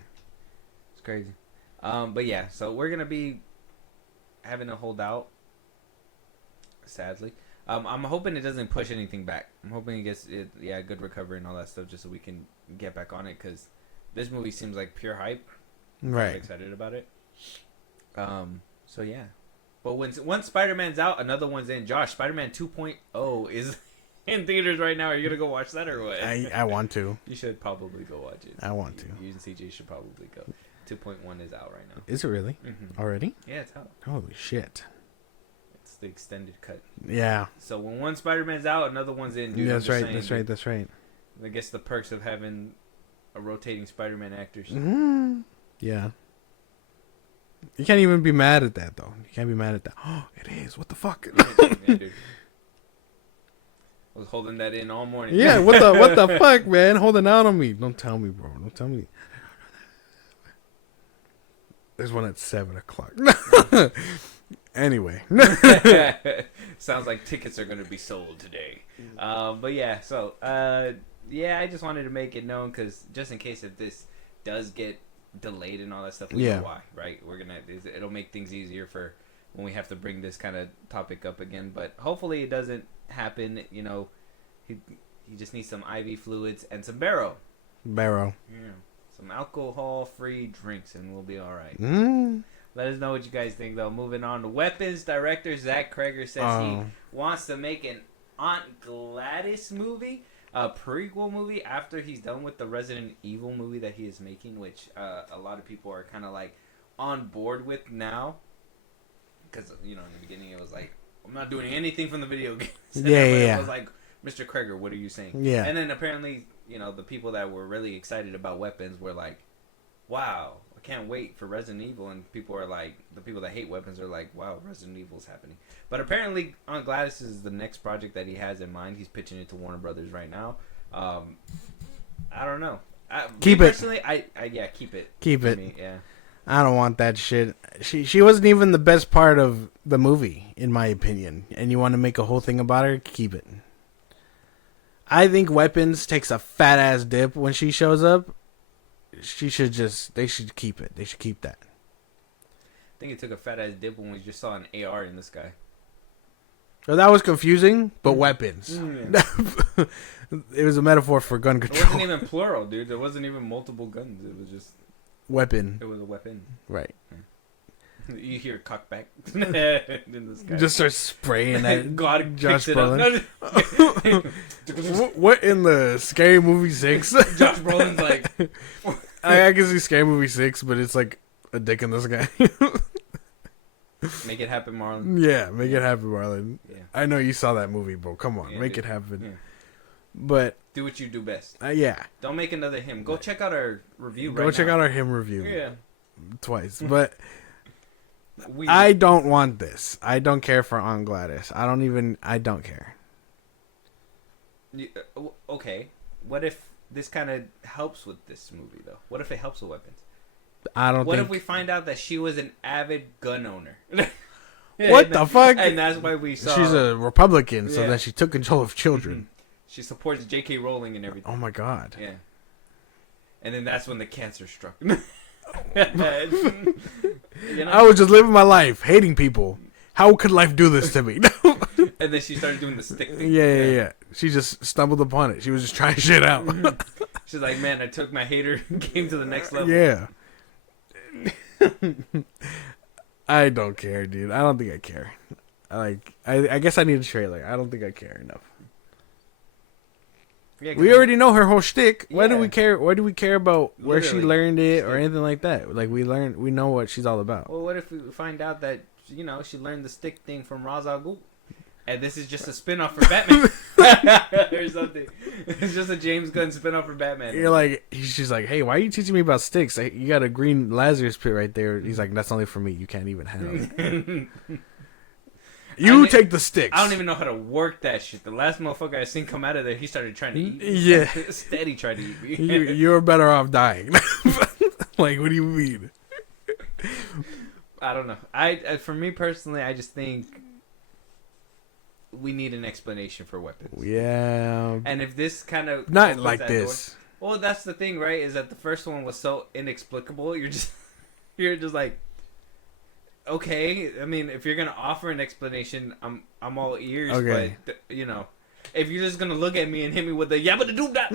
It's crazy. But, yeah, so we're going to be having to hold out, sadly. I'm hoping it doesn't push anything back. I'm hoping he gets, good recovery and all that stuff just so we can get back on it because... This movie seems like pure hype. Right. I'm excited about it. So yeah. But once Spider-Man's out, another one's in. Josh, Spider-Man 2.0 is in theaters right now. Are you gonna go watch that or what? I want to. You should probably go watch it. I want to. You and CJ should probably go. 2.1 is out right now. Is it really? Already? Yeah, it's out. Holy shit. It's the extended cut. Yeah. So when one Spider-Man's out, another one's in. Dude, That's right. That's right. I guess the perks of having a rotating Spider-Man actors. Yeah. You can't even be mad at that, though. You can't be mad at that. Oh, it is. What the fuck? Yeah, dude. I was holding that in all morning. Yeah, what the fuck, man? Holding out on me. Don't tell me, bro. Don't tell me. There's one at 7 o'clock. Anyway. Sounds like tickets are going to be sold today. But yeah, so, yeah, I just wanted to make it known because just in case if this does get delayed and all that stuff, we know why, right? It'll make things easier for when we have to bring this kind of topic up again. But hopefully it doesn't happen. You know, he just needs some IV fluids and some Barrow. Yeah. Some alcohol-free drinks, and we'll be all right. Let us know what you guys think, though. Moving on to weapons. Director Zach Kreger says he wants to make an Aunt Gladys movie, a prequel movie, after he's done with the Resident Evil movie that he is making, which a lot of people are kind of like on board with now. Because, you know, in the beginning it was like, I'm not doing anything from the video games. It was like, Mr. Kreger, what are you saying? Yeah. And then apparently, you know, the people that were really excited about weapons were like, wow, I can't wait for Resident Evil. And people are like, the people that hate weapons are like, wow, Resident Evil's happening. But apparently, Aunt Gladys is the next project that he has in mind. He's pitching it to Warner Brothers right now. I don't know. Keep it. Personally, keep it. Keep it. Me, yeah. I don't want that shit. She wasn't even the best part of the movie, in my opinion. And you want to make a whole thing about her? Keep it. I think Weapons takes a fat ass dip when she shows up. They should keep it. They should keep that. I think it took a fat ass dip when we just saw an AR in the sky. So that was confusing, but weapons. It was a metaphor for gun control. It wasn't even plural, dude. There wasn't even multiple guns. It was just weapon. It was a weapon. Right. You hear cockback in the sky. Just start spraying that. God Josh picks it up. What in the Scary Movie 6? Josh Brolin's like... I can see Scary Movie 6, but it's like a dick in the sky. Make it happen, Marlon. Yeah, make it happen, Marlon. Yeah. I know you saw that movie, bro. Come on, make it happen. Yeah. But do what you do best. Yeah. Don't make another him. Go check out our review. Go check out our him review. Yeah. Twice, but I don't want this. I don't care for Aunt Gladys. I don't care. Okay. What if this kind of helps with this movie, though? What if it helps with weapons? What if we find out that she was an avid gun owner? What the fuck? And that's why we saw... She's a Republican, so that she took control of children. She supports J.K. Rowling and everything. Oh, my God. Yeah. And then that's when the cancer struck. I was just living my life, hating people. How could life do this to me? And then she started doing the stick thing. Yeah. She just stumbled upon it. She was just trying shit out. She's like, man, I took my hater game to the next level. Yeah. I don't care, dude. I don't think I care. I guess I need a trailer. I don't think I care enough. Yeah, we already know her whole shtick. Why do we care? Why do we care about where she learned it or anything like that? Like we know what she's all about. Well, what if we find out that she learned the stick thing from Ra's al Ghul, and this is just a spinoff for Batman or something? It's just a James Gunn spinoff for Batman. She's like, hey, why are you teaching me about sticks? You got a green Lazarus pit right there. He's like, that's only for me. You can't even handle it. Take the sticks. I don't even know how to work that shit. The last motherfucker I seen come out of there, he started trying to eat me. Yeah. Steady tried to eat me. You're better off dying. Like, what do you mean? I don't know. For me personally, I just think we need an explanation for weapons. Yeah. And if this kind of... Not like this. Well, that's the thing, right? Is that the first one was so inexplicable. You're just like... Okay, I mean, if you're gonna offer an explanation, I'm all ears. Okay. But if you're just gonna look at me and hit me with the yabba da doop da,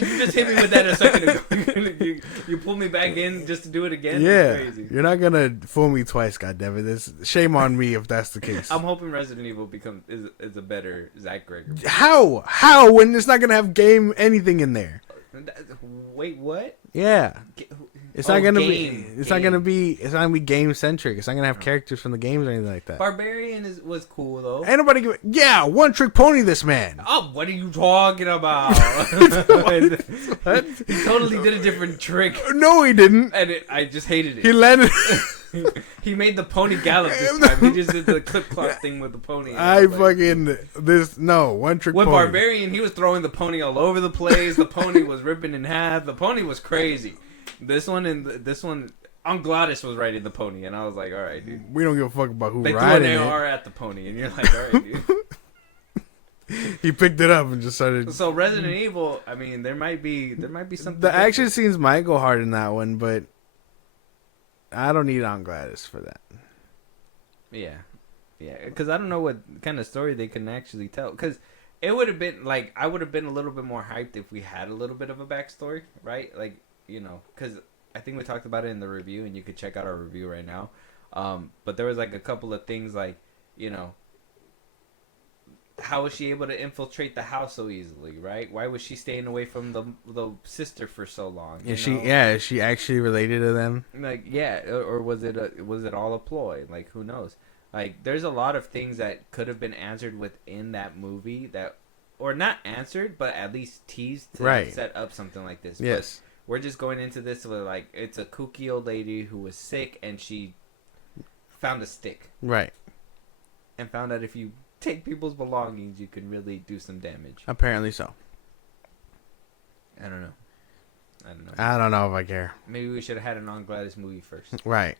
you just hit me with that a second ago. you pull me back in just to do it again? Yeah, It's crazy. you're not gonna fool me twice, goddammit. This shame on me if that's the case. I'm hoping Resident Evil is a better Zach Greger. How when it's not gonna have game anything in there? Wait, what? Yeah. It's not gonna be. It's not gonna be. It's not gonna be game centric. It's not gonna have characters from the games or anything like that. Barbarian was cool though. Ain't nobody give. Yeah, one trick pony. This man. Oh, what are you talking about? What? He totally did a different trick, No, he didn't. and I just hated it. He landed. He made the pony gallop this time. He just did the clip clop thing with the pony. I fucking one trick with pony. Barbarian, he was throwing the pony all over the place. The pony was ripping in half. The pony was crazy. This one, Gladys was riding the pony, and I was like, all right, dude. We don't give a fuck about who they riding threw an it. AR at the pony, and you're like, all right, dude. He picked it up and just started. So Resident Evil, I mean, there might be something. The action scenes might go hard in that one, but I don't need Aunt Gladys for that. Yeah, because I don't know what kind of story they can actually tell. Because it would have been like I would have been a little bit more hyped if we had a little bit of a backstory, right? Like, because I think we talked about it in the review, and you could check out our review right now. But there was like a couple of things like, how was she able to infiltrate the house so easily, right? Why was she staying away from the sister for so long? Is she actually related to them? Like, yeah, or was it all a ploy? Like, who knows? Like, there's a lot of things that could have been answered within that movie or not answered, but at least teased to set up something like this. Yes. But we're just going into this with, like, it's a kooky old lady who was sick, and she found a stick. Right. And found out if you take people's belongings, you can really do some damage. Apparently so. I don't know. I don't know if I care. Maybe we should have had an Aunt Gladys movie first. Right.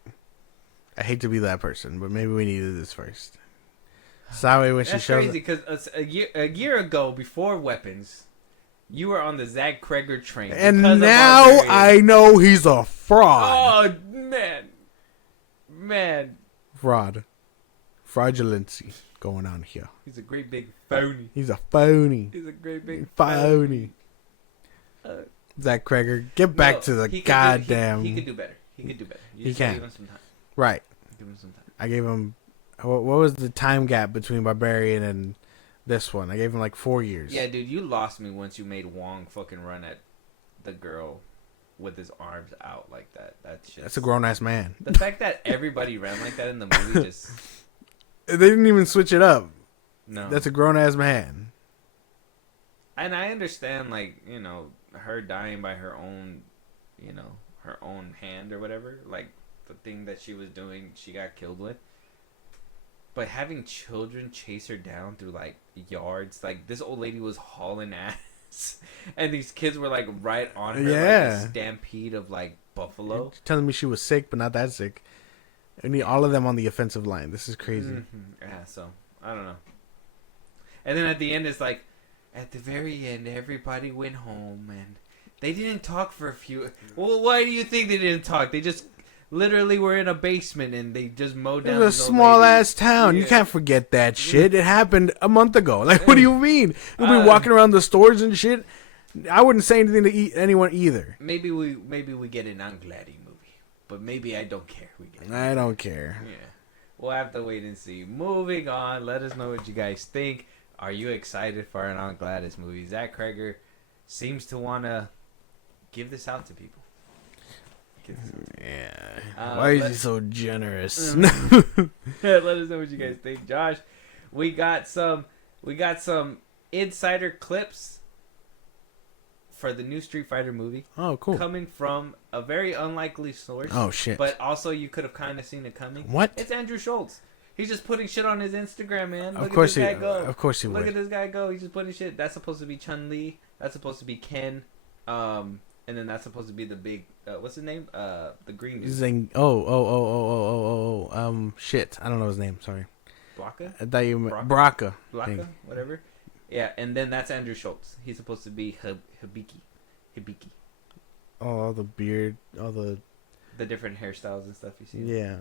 I hate to be that person, but maybe we needed this first. So that way when she shows crazy because a year ago, before Weapons, you were on the Zach Kreger train. And now I know he's a fraud. Oh, man. Fraudulency going on here. He's a great big phony. He's a phony. He's a great big phony. Zach Kreger, get back to the goddamn. He could do better. He can. He can. Give him some time. Right. Give him some time. I gave him. What was the time gap between Barbarian and this one? I gave him like 4 years. Yeah, dude, you lost me once you made Wong fucking run at the girl with his arms out like that. That's a grown ass man. The fact that everybody ran like that in the movie just. They didn't even switch it up. No. That's a grown ass man. And I understand, like, her dying by her own, her own hand or whatever. Like, the thing that she was doing, she got killed with. But having children chase her down through, like, yards. Like, this old lady was hauling ass. And these kids were, like, right on her. Yeah. Like a stampede of, like, buffalo. You're telling me she was sick, but not that sick. I need all of them on the offensive line. This is crazy. Mm-hmm. Yeah, so, I don't know. And then at the end, it's like, at the very end, everybody went home, and they didn't talk for a few... Well, why do you think they didn't talk? They just literally were in a basement, and they just mowed down... It was a small-ass town. Yeah. You can't forget that shit. It happened a month ago. Like, what do you mean? We'll be walking around the stores and shit. I wouldn't say anything to anyone either. Maybe we get an Aunt Gladys movie. But maybe I don't care. I don't care. Yeah. We'll have to wait and see. Moving on. Let us know what you guys think. Are you excited for an Aunt Gladys movie? Zach Kreger seems to want to give this out to people. Yeah. Why is he so generous? Let us know what you guys think. Josh, we got some insider clips for the new Street Fighter movie. Oh, cool. Coming from a very unlikely source. Oh, shit. But also you could have kind of seen it coming. What? It's Andrew Schultz. He's just putting shit on his Instagram, man. Of course he would. Look at this guy go. He's just putting shit. That's supposed to be Chun-Li. That's supposed to be Ken. And then that's supposed to be the big... what's his name? The green dude. Shit. I don't know his name. Sorry. Blanca? I thought you meant... Braca. Whatever. Yeah, and then that's Andrew Schultz. He's supposed to be Hibiki. Oh, all the beard, all the... The different hairstyles and stuff you see. Yeah.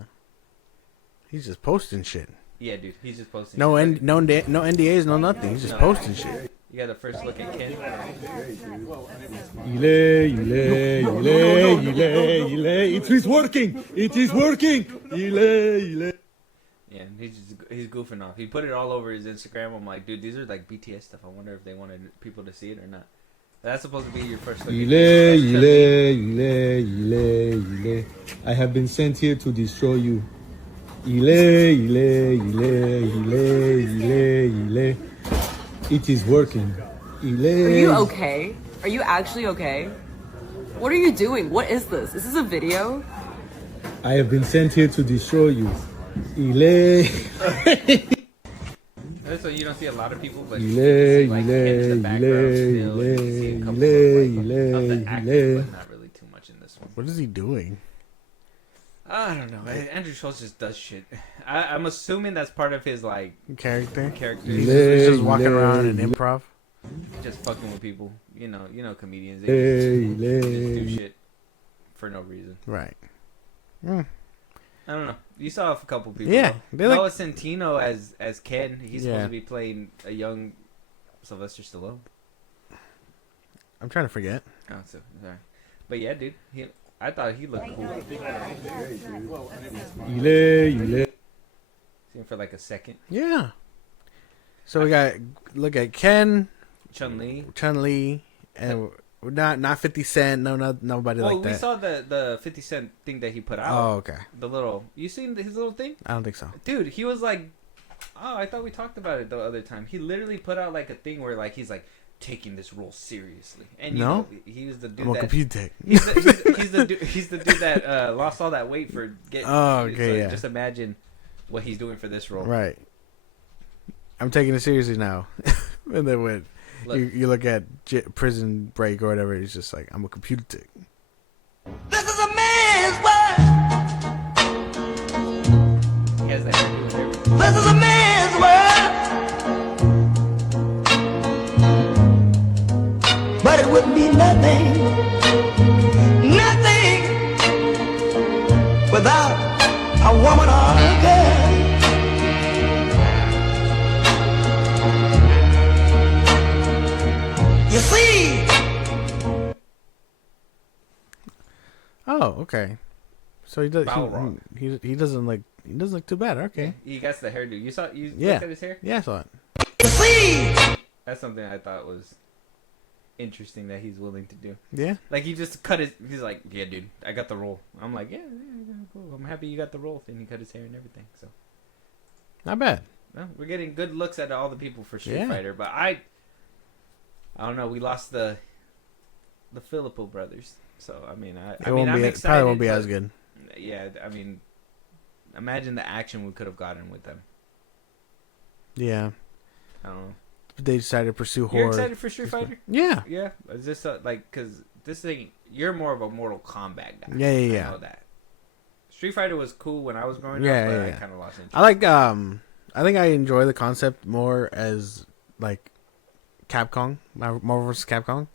He's just posting shit. Yeah, dude, he's just posting. No, shit. no NDAs, no nothing. He's just posting shit. You got a first look at Ken. It is working. It is working. Yeah, he's goofing off. He put it all over his Instagram. I'm like, dude, these are like BTS stuff. I wonder if they wanted people to see it or not. That's supposed to be your first look. I have been sent here to destroy you. It is working. Are you okay? Are you actually okay? What are you doing? What is this? Is this a video? I have been sent here to destroy you. So you don't see a lot of people, but you see like Ken in the background still. And you see a couple of the actors, but not really too much in this one. What is he doing? I don't know. Andrew Schultz just does shit. I'm assuming that's part of his like Character? character. He's just walking around and improv. Just fucking with people. You know comedians. They just do shit for no reason. Right. I don't know. You saw a couple people. Yeah, they like- Noah Centino as Ken. He's supposed Yeah. to be playing a young Sylvester Stallone. I'm trying to forget. Oh, so sorry. But yeah, dude. I thought he looked cool. Seen for like a second. Yeah. So we got look at Ken, Chun-Li. Chun-Li, and not 50 Cent. No, nobody like that. We saw the 50 Cent thing that he put out. Oh, okay. The little. You seen his little thing? I don't think so. Dude, he was like, oh, I thought we talked about it the other time. He literally put out like a thing where like he's like taking this role seriously, and you know, he was the dude I'm a that computer tech. he's the dude that lost all that weight for getting. Oh, okay, so yeah. Just imagine what he's doing for this role. Right. I'm taking it seriously now. And then when you look at Prison Break or whatever, it's just like, I'm a computer tech. This is a man's world. He has that hairdo and everything. This is a man's world. But it wouldn't be nothing without a woman or a girl. You see? Oh, okay. So he does. Bow Rock. He doesn't look too bad. Okay. He got the hairdo. You looked at his hair? Yeah, I saw it. You see? That's something I thought was interesting that he's willing to do. Yeah. Like he just cut his. He's like, yeah, dude, I got the role. I'm like, yeah, cool. I'm happy you got the role. And he cut his hair and everything. So Not bad. well, we're getting good looks at all the people for Street Yeah. Fighter, but I don't know. We lost the Filippo brothers. So I'm It excited. probably won't be but- as good. Yeah, I mean, imagine the action we could have gotten with them. Yeah. I don't know. They decided to pursue You're horror. excited for Street Fighter? Yeah. Yeah. Is this because this thing? You're more of a Mortal Kombat guy. Yeah. I know that. Street Fighter was cool when I was growing Yeah, up, but yeah, I yeah. kind of lost interest. I like I think I enjoy the concept more as like Capcom, Marvel vs. Capcom.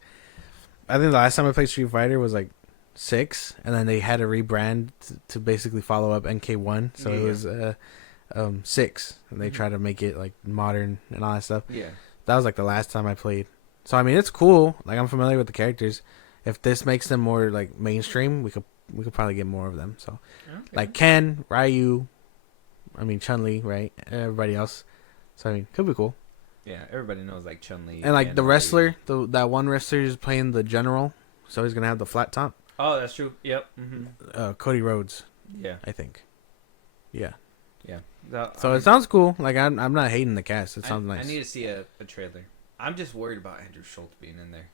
I think the last time I played Street Fighter was like 6, and then they had to rebrand to basically follow up NK1, so Yeah. it was 6, and they tried to make it like modern and all that stuff. Yeah. That was like the last time I played. So I mean, it's cool. Like I'm familiar with the characters. If this makes them more like mainstream, we could probably get more of them. So Okay. like Ken, Ryu, I mean Chun-Li, right? Everybody else. So I mean, could be cool. Yeah, everybody knows like Chun-Li. And like the Ryu. wrestler, that one wrestler is playing the general, so he's gonna have the flat top. Oh, that's true. Yep. Mm-hmm. Cody Rhodes, Yeah. I think. Yeah. Yeah. So it sounds cool. Like I'm not hating the cast. It sounds nice. I need to see a trailer. I'm just worried about Andrew Schultz being in there.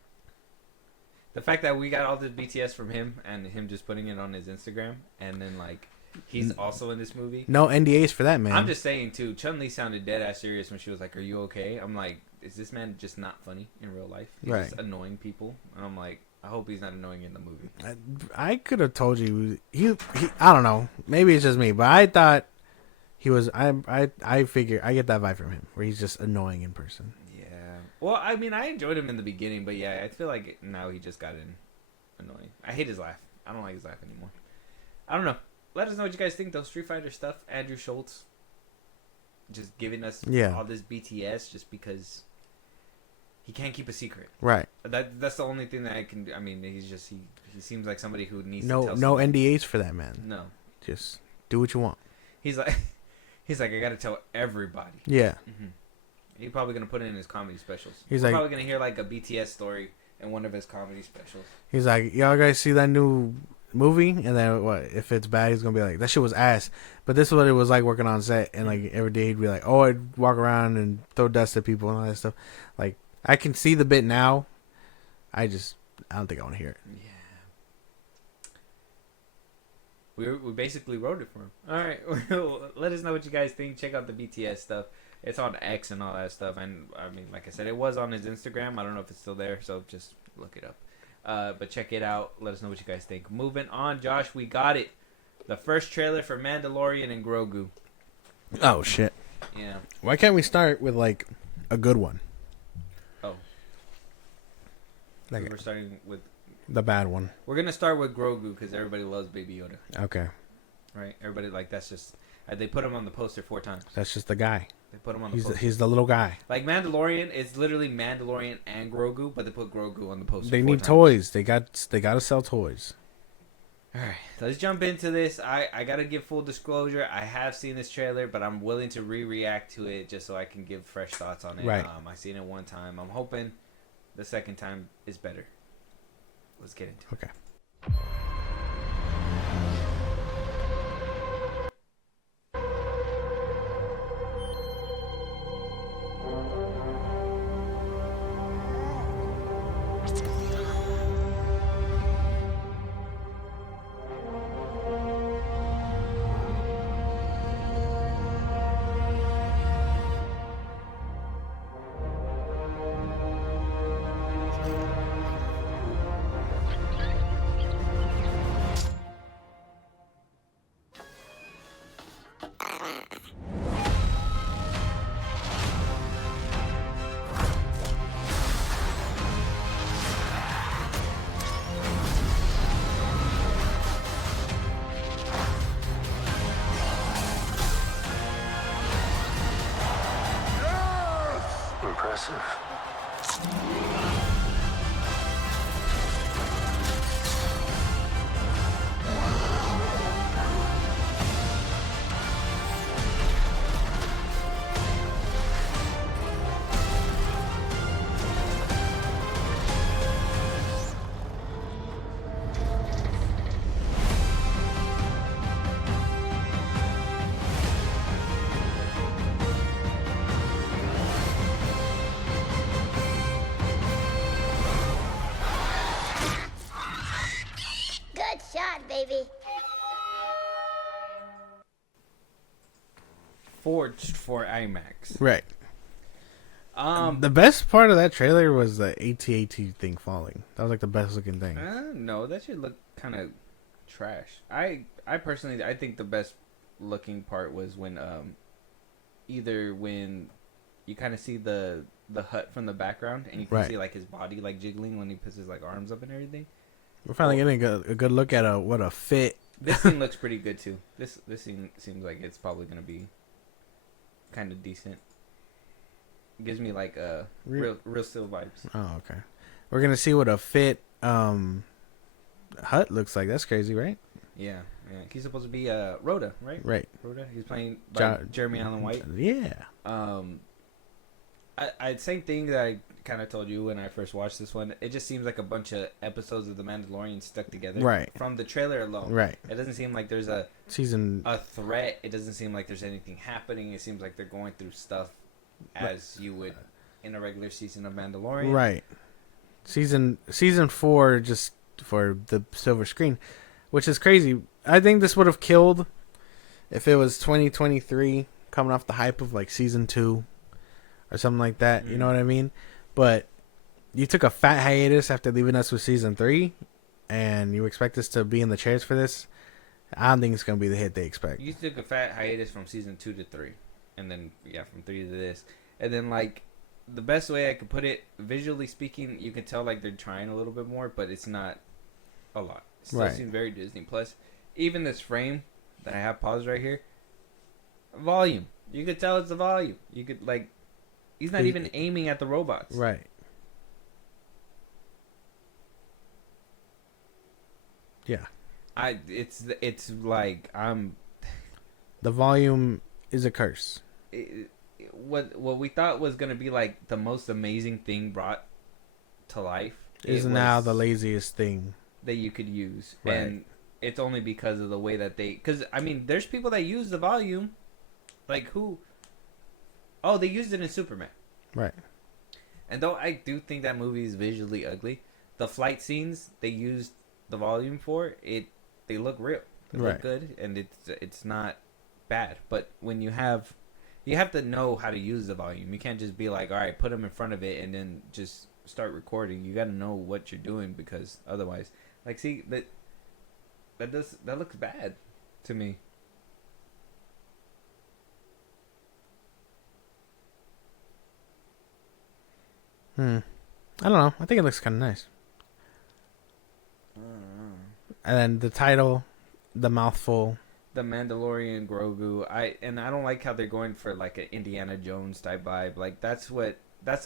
The fact that we got all this BTS from him and him just putting it on his Instagram, and then like he's also in this movie. No NDAs for that, man. I'm just saying too. Chun-Li sounded dead ass serious when she was like, "Are you okay?" I'm like, "Is this man just not funny in real life? He's Right. just annoying people." And I'm like, I hope he's not annoying in the movie. I could have told you he. I don't know. Maybe it's just me, but I thought he was. I figure I get that vibe from him, where he's just annoying in person. Yeah. Well, I mean, I enjoyed him in the beginning, but yeah, I feel like now he just got annoying. I hate his laugh. I don't like his laugh anymore. I don't know. Let us know what you guys think though. Street Fighter stuff. Andrew Schultz. just giving us all this BTS just because he can't keep a secret. Right. That's the only thing that I can do. I mean, he seems like somebody who needs to tell no somebody. NDAs for that, man. No. Just do what you want. He's like I got to tell everybody. Yeah. Mm-hmm. He's probably going to put it in his comedy specials. We're probably going to hear like a BTS story in one of his comedy specials. He's like, y'all guys see that new movie? And then what? If it's bad, he's going to be like, that shit was ass. But this is what it was like working on set. And like every day he'd be like, oh, I'd walk around and throw dust at people and all that stuff. Like, I can see the bit now. I don't think I want to hear it. Yeah. We basically wrote it for him. All right. Let us know what you guys think. Check out the BTS stuff. It's on X and all that stuff. And I mean, like I said, it was on his Instagram. I don't know if it's still there, so just look it up. But check it out. Let us know what you guys think. Moving on, Josh, we got it. The first trailer for Mandalorian and Grogu. Oh, shit. Yeah. Why can't we start with, like, a good one? Oh. Like, we're starting with... the bad one. We're going to start with Grogu because everybody loves Baby Yoda. Okay. Right? Everybody, like, that's just... They put him on the poster 4 times. That's just the guy. They put him on the poster. He's the little guy. Like Mandalorian, it's literally Mandalorian and Grogu, but they put Grogu on the poster. They 4 need times. toys. They got to sell toys. All right, let's jump into this. I gotta give full disclosure. I have seen this trailer, but I'm willing to react to it just so I can give fresh thoughts on it. Right. I seen it one time. I'm hoping the second time is better. Let's get into it. Okay. Impressive. Good shot, baby. Forged for IMAX. Right. The best part of that trailer was the AT-AT thing falling. That was like the best looking thing. No, that should look kind of trash. I personally, I think the best looking part was when either when you kind of see the hut from the background and you can see like his body like jiggling when he puts his like arms up and everything. We're finally getting a good look at what a fit. This scene looks pretty good too. This scene seems like it's probably gonna be kind of decent. It gives me like real still vibes. Oh, okay. We're gonna see what a fit hut looks like. That's crazy, right? Yeah. He's supposed to be Rhoda, right? Right. Rhoda. He's playing by Jeremy Allen White. Yeah. I same thing that I kind of told you when I first watched this one. It just seems like a bunch of episodes of The Mandalorian stuck together. Right. From the trailer alone. Right. It doesn't seem like there's a threat. It doesn't seem like there's anything happening. It seems like they're going through stuff as you would in a regular season of Mandalorian. Right. Season 4 just for the silver screen, which is crazy. I think this would have killed if it was 2023 coming off the hype of like season 2 or something like that. You know what I mean? But you took a fat hiatus after leaving us with season 3, and you expect us to be in the chairs for this. I don't think it's gonna be the hit they expect. You took a fat hiatus from season 2 to 3, and then from 3 to this, and then like the best way I could put it, visually speaking, you can tell like they're trying a little bit more, but it's not a lot. It still seems very Disney. Plus, even this frame that I have paused right here, volume. You could tell it's the volume. You could like, he's not even aiming at the robots. Right. Yeah. It's like The volume is a curse. What we thought was gonna be like the most amazing thing brought to life Is now the laziest thing that you could use, right. And it's only because of the way that because I mean, there's people that use the volume, like who? Oh, they used it in Superman, right? And though I do think that movie is visually ugly, the flight scenes they used the volume for it, they look real, they look good, and it's not bad. But when you have to know how to use the volume. You can't just be like, all right, put them in front of it and then just start recording. You got to know what you're doing, because otherwise, like, see that looks bad to me. I don't know. I think it looks kind of nice. And then the title, The Mouthful. The Mandalorian Grogu. I don't like how they're going for like an Indiana Jones type vibe. Like that's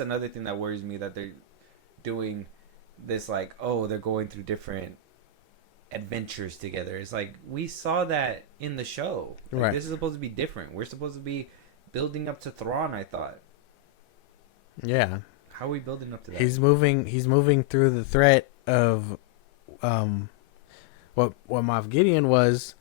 another thing that worries me, that they're doing this like, oh, they're going through different adventures together. It's like, we saw that in the show. Like, right. This is supposed to be different. We're supposed to be building up to Thrawn, I thought. Yeah. How are we building up to that? He's moving through the threat of what Moff Gideon was.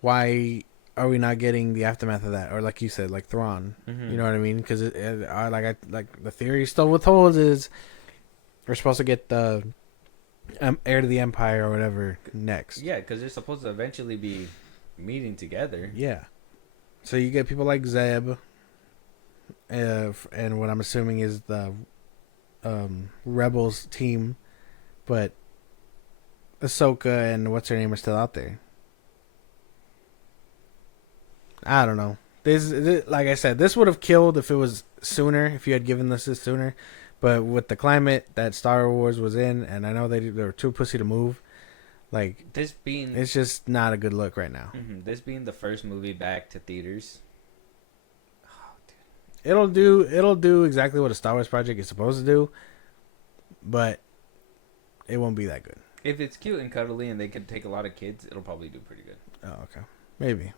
Why are we not getting the aftermath of that? Or like you said, like Thrawn. Mm-hmm. You know what I mean? Because like the theory still withholds is we're supposed to get the heir to the Empire or whatever next. Yeah, because they're supposed to eventually be meeting together. Yeah. So you get people like Zeb, and what I'm assuming is the Rebels team, but Ahsoka and what's her name are still out there. I don't know. This, like I said, this would have killed if it was sooner, if you had given this sooner. But with the climate that Star Wars was in, and I know they were too pussy to move, like it's just not a good look right now. Mm-hmm. This being the first movie back to theaters, it'll do exactly what a Star Wars project is supposed to do, but it won't be that good. If it's cute and cuddly and they can take a lot of kids, it'll probably do pretty good. Oh, okay, maybe.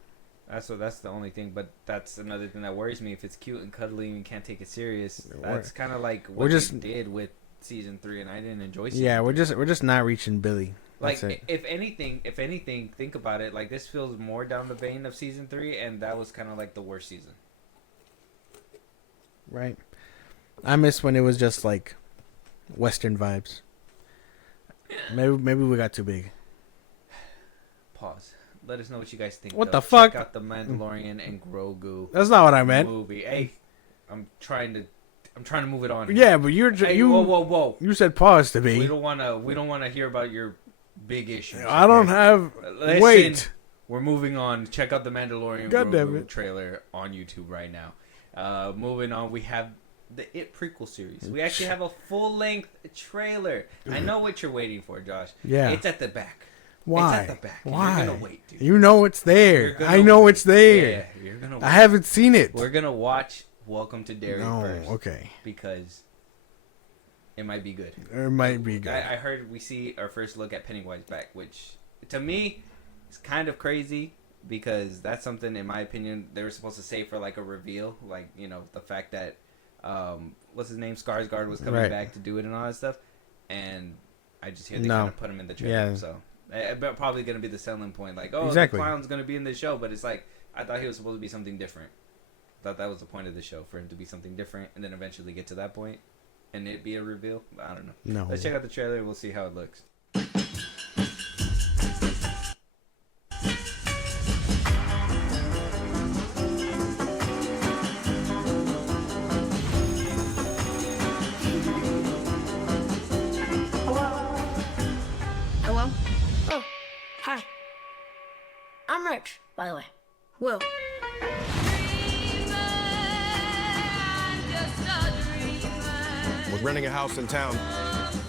That's the only thing, but that's another thing that worries me. If it's cute and cuddly and you can't take it serious, that's kind of like what we did with season 3, and I didn't enjoy. Yeah, we're just not reaching Billy. Like if anything, think about it. Like this feels more down the vein of season 3, and that was kind of like the worst season. Right. I miss when it was just like Western vibes. Maybe we got too big. Pause. Let us know what you guys think. What the fuck? Check out the Mandalorian and Grogu. That's not what I meant. Movie. Hey, I'm trying to move it on. Yeah, but you whoa. You said pause to me. We don't wanna hear about your big issues. I don't have. Listen, wait. We're moving on. Check out the Mandalorian Grogu trailer on YouTube right now. Moving on, we have the It prequel series. We actually have a full-length trailer. I know what you're waiting for, Josh. Yeah. It's at the back. Why? It's at the back. Why? You're gonna wait, dude. You know it's there. I know it's there. Yeah, you're gonna wait. I haven't seen it. We're gonna watch Welcome to Derry first. Okay. Because it might be good. It might be good. I heard we see our first look at Pennywise back, which to me is kind of crazy, because that's something, in my opinion, they were supposed to say for like a reveal, like, you know, the fact that what's his name, Skarsgård was coming back to do it and all that stuff, and I just hear they kind of put him in the trailer, so probably gonna be the selling point, like, oh, the clown's gonna be in the show, but it's like, I thought he was supposed to be something different. I thought that was the point of the show, for him to be something different, and then eventually get to that point and it be a reveal. I don't know. No. Let's check out the trailer. We'll see how it looks. Hello? Oh, hi. I'm Rich, by the way. Will. Was renting a house in town.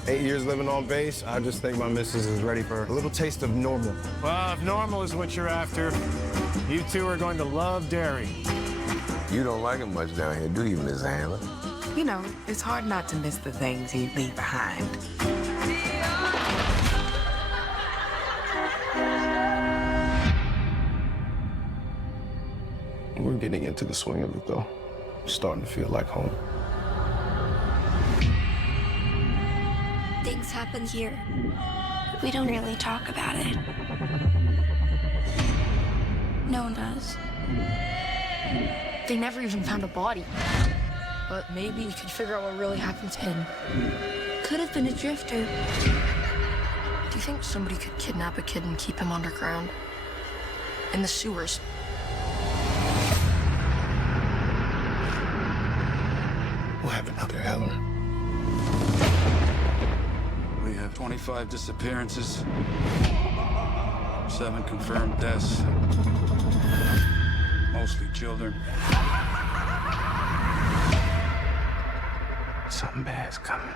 8 years living on base, I just think my missus is ready for a little taste of normal. Well, if normal is what you're after, you two are going to love Derry. You don't like it much down here, do you, Miss Handler? You know, it's hard not to miss the things you leave behind. We're getting into the swing of it, though. It's starting to feel like home. Things happen here. We don't really talk about it. No one does. They never even found a body. But maybe we could figure out what really happened to him. Could have been a drifter. Do you think somebody could kidnap a kid and keep him underground? In the sewers? What happened out there, Heller? We have 25 disappearances, 7 confirmed deaths, mostly children. Something bad's coming.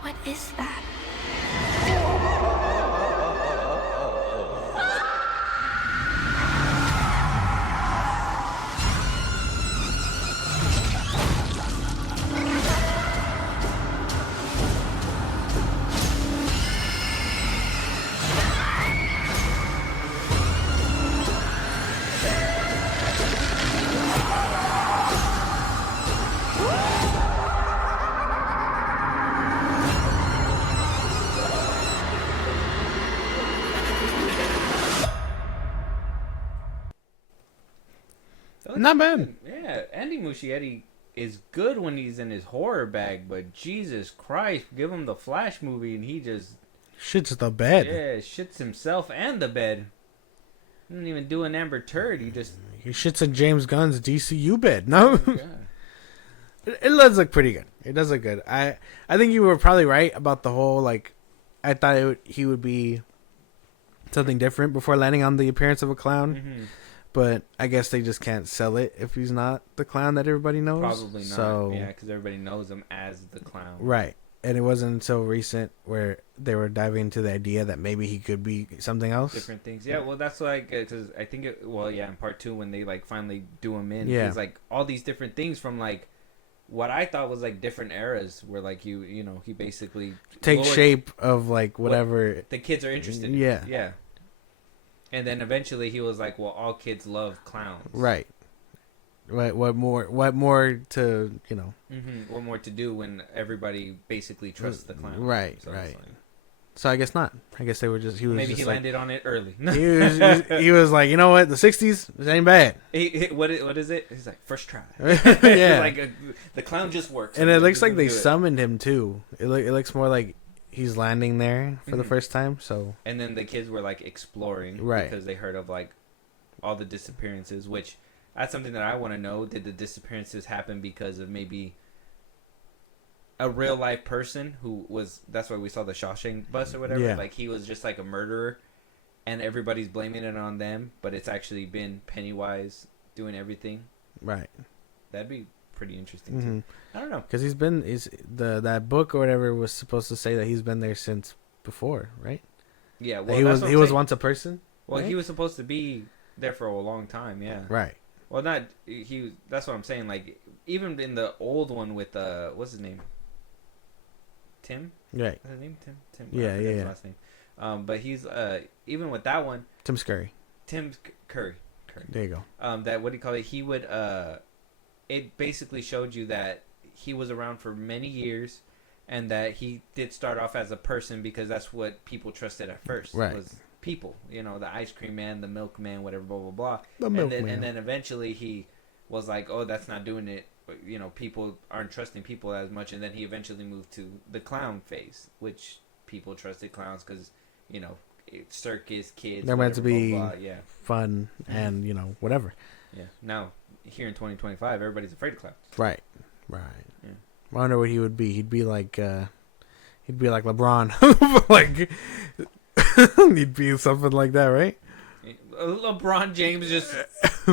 What is that? Not bad. Yeah, Andy Muschietti is good when he's in his horror bag, but Jesus Christ, give him the Flash movie and he just shits the bed. Yeah, shits himself and the bed. He didn't even do an Amber Turd. He shits in James Gunn's DCU bed. No, oh, it does look pretty good. It does look good. I think you were probably right about the whole like. I thought he would be something different before landing on the appearance of a clown. Mm-hmm. But I guess they just can't sell it if he's not the clown that everybody knows. Probably not. So, yeah, because everybody knows him as the clown. Right. And it wasn't until recent where they were diving into the idea that maybe he could be something else. Different things. Yeah, well, that's like, because I think, in part 2, when they, like, finally do him in, yeah. He's, like, all these different things from, like, what I thought was, like, different eras where, like, you know, he basically... Take shape of, like, whatever... What the kids are interested in. Yeah. Yeah. And then eventually he was like, well, all kids love clowns. Right. What more to, you know. Mm-hmm. What more to do when everybody basically trusts the clown. Right, so right. So I guess not. I guess they were just, maybe he landed on it early. he was like, you know what, the 60s, it ain't bad. What is it? He's like, first try. Yeah. Like, the clown just works. And it looks like they summoned him too. It looks more like he's landing there for the first time, so... And then the kids were, like, exploring. Right. Because they heard of, like, all the disappearances, which... That's something that I want to know. Did the disappearances happen because of maybe a real-life person who was... That's why we saw the Shawshank bus or whatever. Yeah. Like, he was just, like, a murderer, and everybody's blaming it on them, but it's actually been Pennywise doing everything. Right. That'd be... pretty interesting too. I don't know, because that book or whatever was supposed to say that he's been there since before, right? Yeah, well, he was once a person. Well, right? he was supposed to be there for a long time. Yeah, right. Well, not he. That's what I'm saying. Like, even in the old one with what's his name? Tim. Right. Is his name Tim? Tim. Yeah, yeah. His last name. But he's even with that one. Tim Scurry. Tim Curry. There you go. That, what do you call it? He would it basically showed you that he was around for many years, and that he did start off as a person because that's what people trusted at first. Right. Was people, you know, the ice cream man, the milkman, whatever, blah blah blah. And then eventually he was like, oh, that's not doing it. You know, people aren't trusting people as much, and then he eventually moved to the clown phase, which people trusted clowns because, you know, circus kids. They're meant to be blah, blah, yeah. fun and, you know, whatever. Yeah. Now, here in 2025, everybody's afraid of clowns. Right. Yeah. I wonder what he would be. He'd be like LeBron. Like, he'd be something like that, right? LeBron James just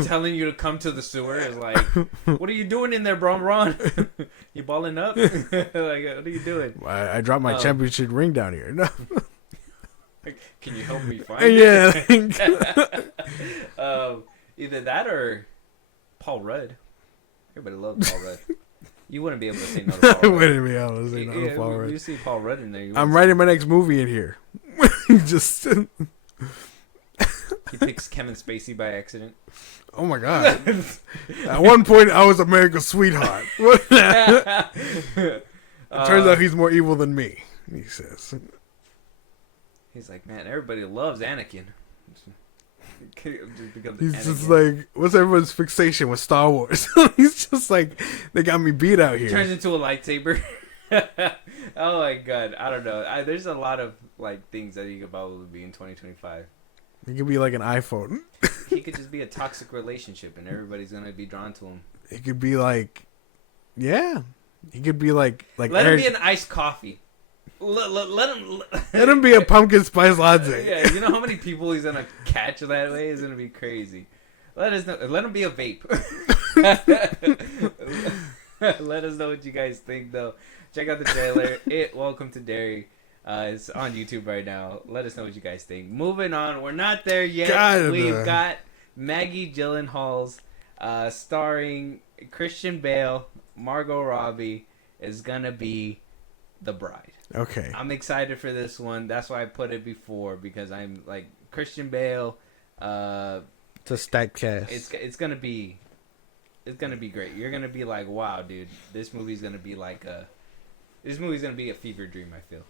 telling you to come to the sewer is like, what are you doing in there, Ron? You balling up? Like, what are you doing? I dropped my championship ring down here. No. Can you help me find Yeah. it? Either that or Paul Rudd. Everybody loves Paul Rudd. You wouldn't be able to say no to Paul I Rudd. wouldn't be able to say no to Yeah, Paul Rudd. You see Paul Rudd in there. You I'm wouldn't writing say- my next movie in here. Just. He picks Kevin Spacey by accident. Oh my god! At one point, I was America's sweetheart. It turns out he's more evil than me. He says. He's like, man, everybody loves Anakin. Just becomes He's Anakin. just like, what's everyone's fixation with Star Wars? He's just like, they got me beat out here. Turns into a lightsaber. Oh my god, I don't know. There's a lot of like things that he could probably be in 2025. He could be like an iPhone. He could just be a toxic relationship, and everybody's gonna be drawn to him. He could be like, yeah. He could be like Let Eric, him be an iced coffee. Let him. Let him be a pumpkin spice latte. Yeah, you know how many people he's gonna catch that way? It's gonna be crazy. Let us know. Let him be a vape. Let us know what you guys think, though. Check out the trailer. Welcome to Derry. It's on YouTube right now. Let us know what you guys think. Moving on. We're not there yet. God, We've got Maggie Gyllenhaal's starring Christian Bale, Margot Robbie is gonna be the bride. Okay. I'm excited for this one. That's why I put it before, because I'm like Christian Bale. It's a stacked cast. It's gonna be great. You're gonna be like, wow, dude, this movie's gonna be a fever dream. I feel.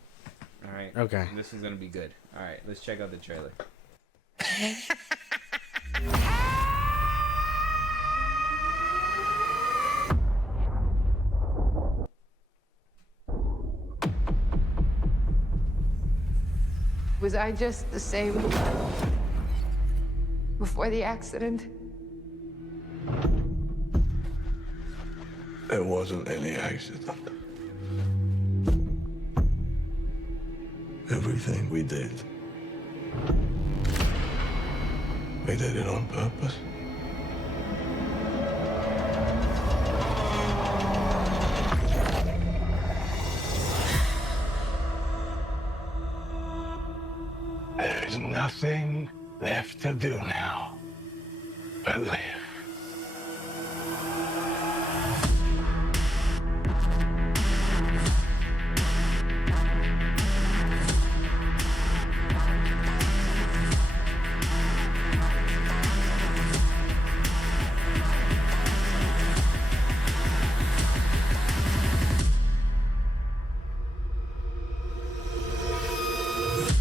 All right. Okay. This is gonna be good. All right. Let's check out the trailer. Was I just the same before the accident? It wasn't any accident. Everything we did it on purpose. There's nothing left to do now but live.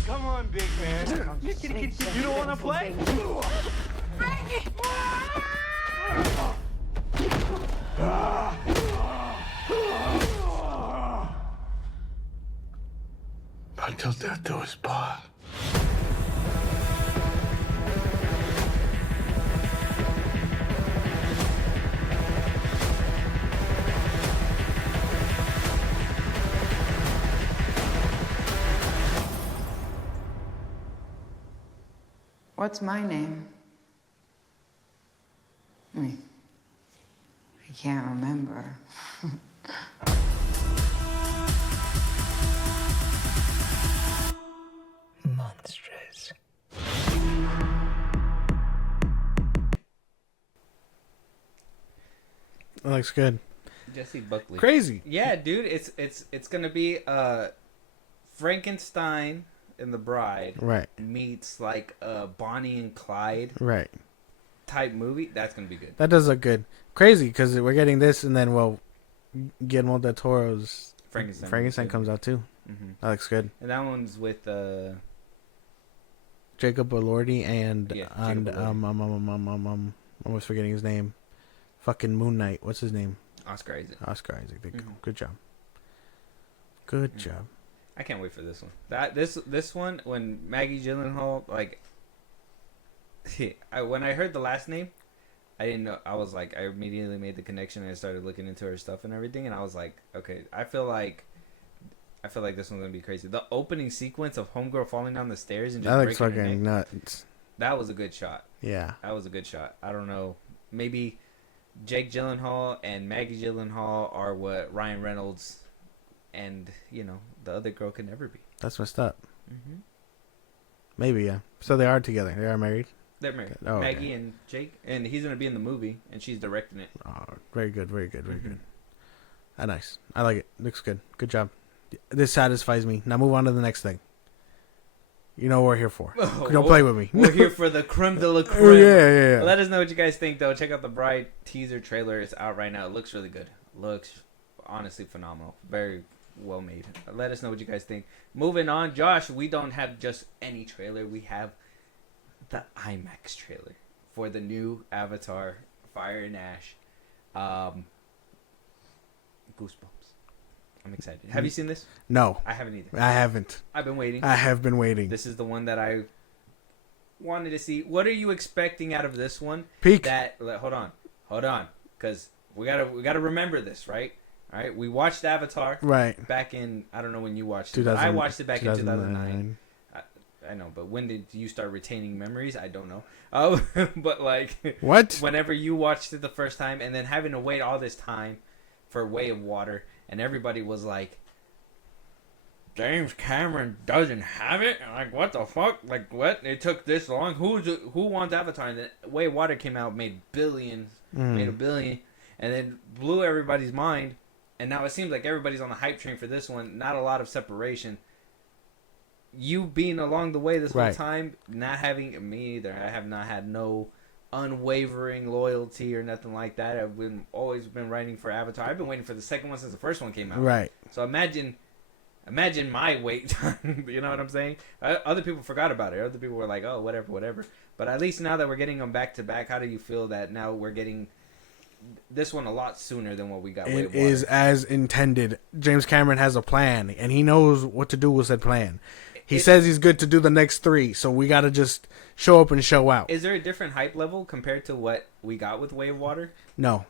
Come on, big man. You don't want to play? Until death do us part. What's my name? I can't remember. Monstrous. That looks good. Jesse Buckley. Crazy. Yeah, dude. It's gonna be Frankenstein and the Bride. Right. Meets like Bonnie and Clyde. Right. Type movie. That's gonna be good. That does look good. Crazy, because we're getting this, and then, well, Guillermo del Toro's Frankenstein comes out, too. Mm-hmm. That looks good. And that one's with Jacob Elordi and Jacob Elordi. I'm almost forgetting his name. Fucking Moon Knight. What's his name? Oscar Isaac. Oscar Isaac. Good job. Good job. I can't wait for this one. This one, when Maggie Gyllenhaal, like, when I heard the last name, I didn't know. I was like, I immediately made the connection and I started looking into her stuff and everything, and I was like, okay, I feel like this one's gonna be crazy. The opening sequence of Homegirl falling down the stairs and just That looks breaking her fucking neck, nuts. that was a good shot. Yeah. That was a good shot. I don't know. Maybe Jake Gyllenhaal and Maggie Gyllenhaal are what Ryan Reynolds and, the other girl could never be. That's messed up. Mm-hmm. Maybe, yeah. So they are together. They are married. They're married. Oh, Maggie okay. and Jake, and he's gonna be in the movie, and she's directing it. Oh, very good, very good, very good. Nice. I like it. Looks good. Good job. This satisfies me. Now move on to the next thing. You know what we're here for. Don't play with me. We're here for the creme de la creme. Yeah. Let us know what you guys think, though. Check out the Bride teaser trailer. It's out right now. It looks really good. Looks honestly phenomenal. Very well made. Let us know what you guys think. Moving on, Josh, we don't have just any trailer. We have the IMAX trailer for the new Avatar, Fire and Ash. Goosebumps. I'm excited. Have you seen this? No. I haven't either. I haven't. I've been waiting. I have been waiting. This is the one that I wanted to see. What are you expecting out of this one? Peak. Hold on, because we gotta remember this, right? All right, we watched Avatar right back in, I don't know when you watched it. I watched it back in 2009. I know, but when did you start retaining memories? I don't know. But like, what? Whenever you watched it the first time, and then having to wait all this time for Way of Water, and everybody was like, James Cameron doesn't have it. Like, what the fuck? Like, what? It took this long. Who wants Avatar? And then Way of Water came out, made billions, made $1 billion, and then blew everybody's mind. And now it seems like everybody's on the hype train for this one. Not a lot of separation. You being along the way this whole time, not having me either. I have not had no unwavering loyalty or nothing like that. I've always been writing for Avatar. I've been waiting for the second one since the first one came out. Right. So imagine my wait time. You know what I'm saying? Other people forgot about it. Other people were like, oh, whatever. But at least now that we're getting them back to back, how do you feel that now we're getting this one a lot sooner than what we got? It is as intended. James Cameron has a plan, and he knows what to do with said plan. He says he's good to do the next 3, so we got to just show up and show out. Is there a different hype level compared to what we got with Way of Water? No.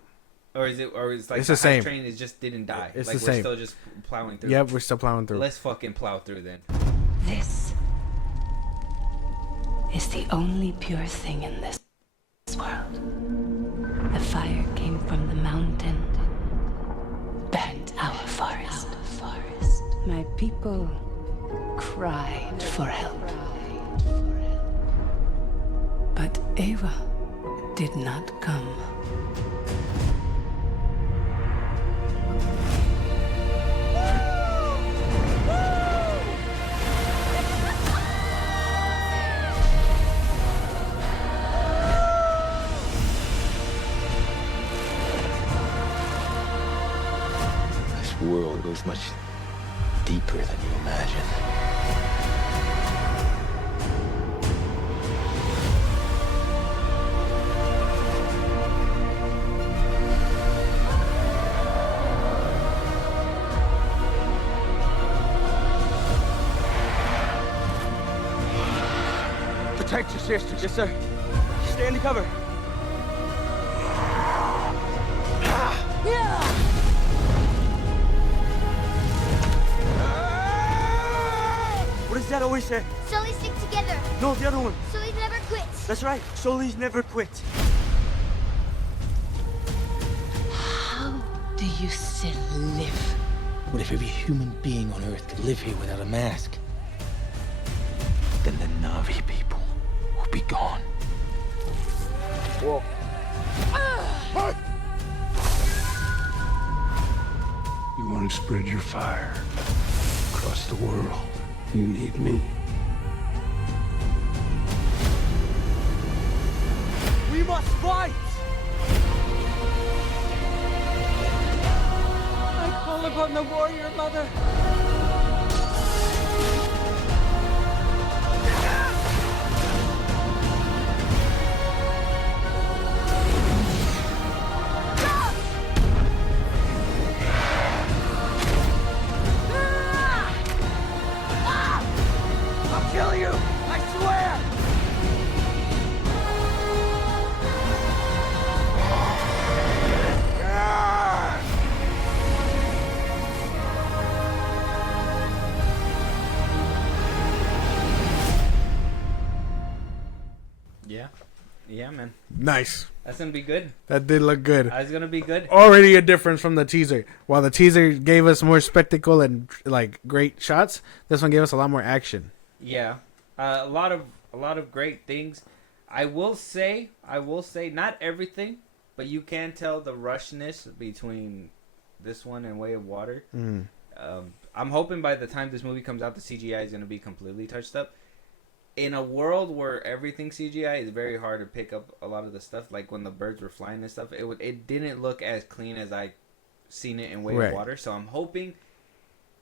Or is like it's the the same. hype train is just didn't die? It's like the same. We're still just plowing through. Yep, we're still plowing through. Let's fucking plow through then. This is the only pure thing in this world. The fire came from the mountain, burned our forest. My people cried for help. But Ava did not come. This world goes much deeper than you imagine. Protect your sister. Yes, sir. Stay under cover. What does that always say? Sully stick together. No, the other one. Sully never quits. That's right. Sully's never quit. How do you still live? What if every human being on Earth could live here without a mask? Then the Na'vi people will be gone. Whoa. You want to spread your fire across the world. You need me. We must fight! I call upon the warrior mother. I'll kill you! I swear! Yeah, man. Nice. That's gonna be good. That did look good. That's gonna be good. Already a difference from the teaser. While the teaser gave us more spectacle and like great shots, this one gave us a lot more action. Yeah, A lot of great things. I will say, not everything, but you can tell the rushness between this one and Way of Water. I'm hoping by the time this movie comes out, the CGI is going to be completely touched up. In a world where everything CGI, is very hard to pick up a lot of the stuff. Like when the birds were flying and stuff, it didn't look as clean as I seen it in Way of Water. So I'm hoping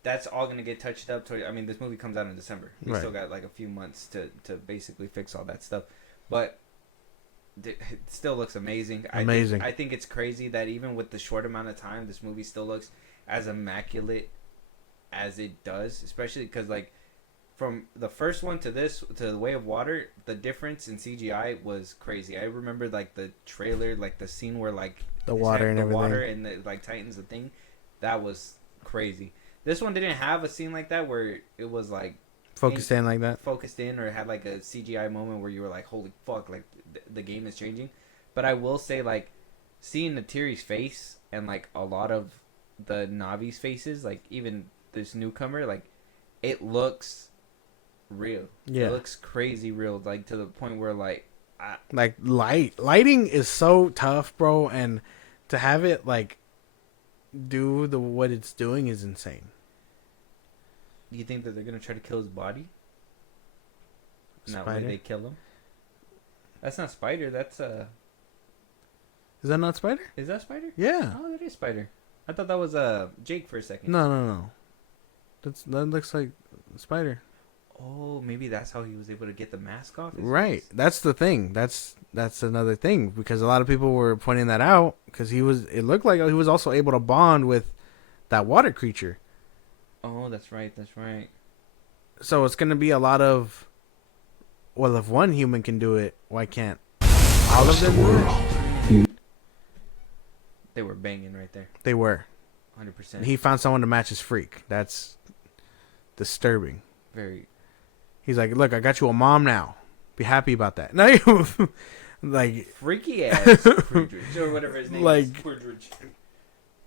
that's all going to get touched up. I mean, this movie comes out in December. We still got like a few months to basically fix all that stuff. But it still looks amazing. I think it's crazy that even with the short amount of time, this movie still looks as immaculate as it does. Especially because, like, from the first one to this, to The Way of Water, the difference in CGI was crazy. I remember, like, the trailer, like, the scene where, like, the water and everything. Water and, like, tightens the thing. That was crazy. This one didn't have a scene like that where it was, like, focused in like that. Focused in, or had, like, a CGI moment where you were like, holy fuck, like, the game is changing. But I will say, like, seeing Natiri's face and, like, a lot of the Navi's faces, like, even this newcomer, like, it looks real. It looks crazy real, like, to the point where, like, lighting is so tough, bro, and to have it, like, do what it's doing is insane. Do you think that they're gonna try to kill his body? Not when they kill him. That's not Spider. That's Is that not Spider? Is that Spider? Yeah. Oh, that is Spider. I thought that was Jake for a second. No. That looks like Spider. Oh, maybe that's how he was able to get the mask off. Right. That's the thing. That's another thing, because a lot of people were pointing that out, because it looked like he was also able to bond with that water creature. Oh, that's right. So it's going to be a lot of, well, if one human can do it, why can't all of them do it? They were banging right there. They were. 100%. He found someone to match his freak. That's disturbing. Very. He's like, look, I got you a mom now. Be happy about that. No, like freaky ass Friedrich, or whatever his name is. Friedrich.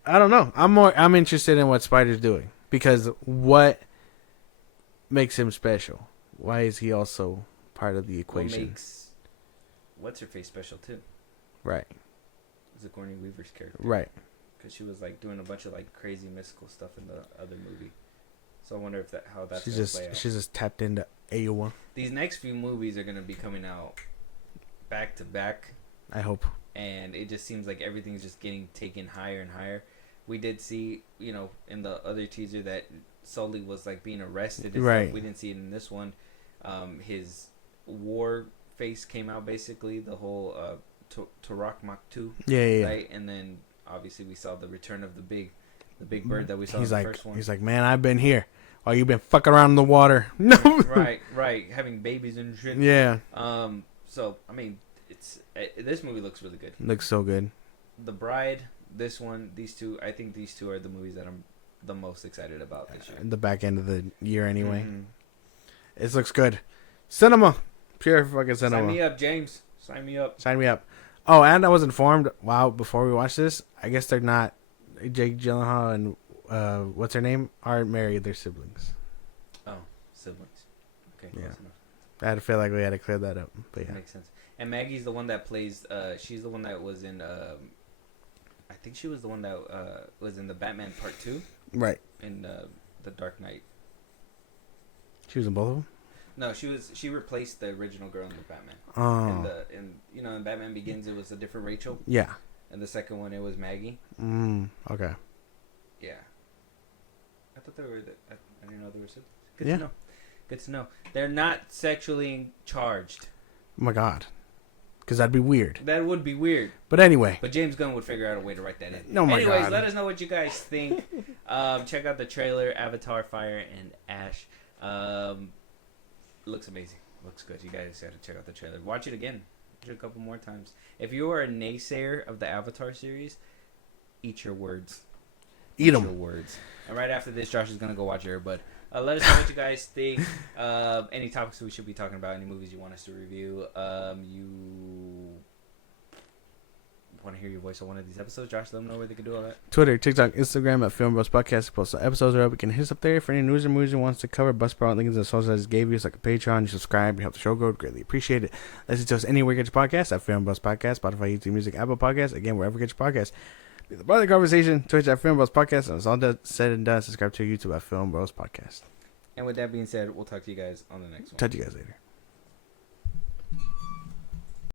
I don't know. I'm interested in what Spider's doing, because what makes him special? Why is he also part of the equation? What makes what's her face special too? Right. Sigourney Weaver's character. Right. Because she was like doing a bunch of like crazy mystical stuff in the other movie. So I wonder if how that's gonna play out. She's just tapped into Iowa. These next few movies are gonna be coming out back to back. I hope. And it just seems like everything's just getting taken higher and higher. We did see, in the other teaser that Sully was like being arrested. And right. Stuff. We didn't see it in this one. His war face came out, basically. The whole Turok Mach 2. Yeah. Right? And then obviously we saw the return of the big bird that we saw in the first one. He's like, man, I've been here. Oh, you've been fucking around in the water. No. Right. Having babies and shit. Yeah. So I mean, this movie looks really good. Looks so good. The Bride, this one, these two. I think these two are the movies that I'm the most excited about this year. The back end of the year, anyway. Mm-hmm. It looks good. Cinema, pure fucking cinema. Sign me up, James. Sign me up. Oh, and I was informed. Wow, before we watch this, I guess they're not. Jake Gyllenhaal and what's her name aren't married. They're siblings. Oh, siblings. Okay. Yeah. I had to feel like we had to clear that up. But yeah, makes sense. And Maggie's the one that plays. She's the one that was in. I think she was the one that was in the Batman Part 2. Right. In the Dark Knight. She was in both of them. No, she replaced the original girl in the Batman. Oh. In Batman Begins, it was a different Rachel. Yeah. And the second one, it was Maggie. Okay. Yeah. I thought they were. I didn't know they were siblings. Good to know. Good to know. They're not sexually charged. Oh my god. Because that'd be weird. That would be weird. But anyway. But James Gunn would figure out a way to write that in. Oh my Anyways, god. let us know what you guys think. Check out the trailer, Avatar, Fire, and Ash. Looks amazing. Looks good. You guys got to check out the trailer. Watch it again. Watch it a couple more times. If you are a naysayer of the Avatar series, eat your words. Eat them. Your words. And right after this, Josh is going to go watch Air Bud. Let us know what you guys think. Any topics we should be talking about, any movies you want us to review. want to hear your voice on one of these episodes, Josh, let them know where they can do all that. Twitter, TikTok, Instagram at FilmBros Podcast. Post the episodes are up. You can hit us up there for any news or movies you want us to cover. Bust Sprout links in the socials I just gave you. It's like a Patreon. You subscribe. You help the show grow. Greatly appreciate it. Listen to us anywhere you get your podcast at FilmBros Podcast, Spotify, YouTube Music, Apple Podcasts. Again, wherever you get your podcast. Be the part of the conversation. Twitch at FilmBros Podcast. And it's all said and done. Subscribe to YouTube at FilmBros Podcast. And with that being said, we'll talk to you guys on the next one. Talk to you guys later.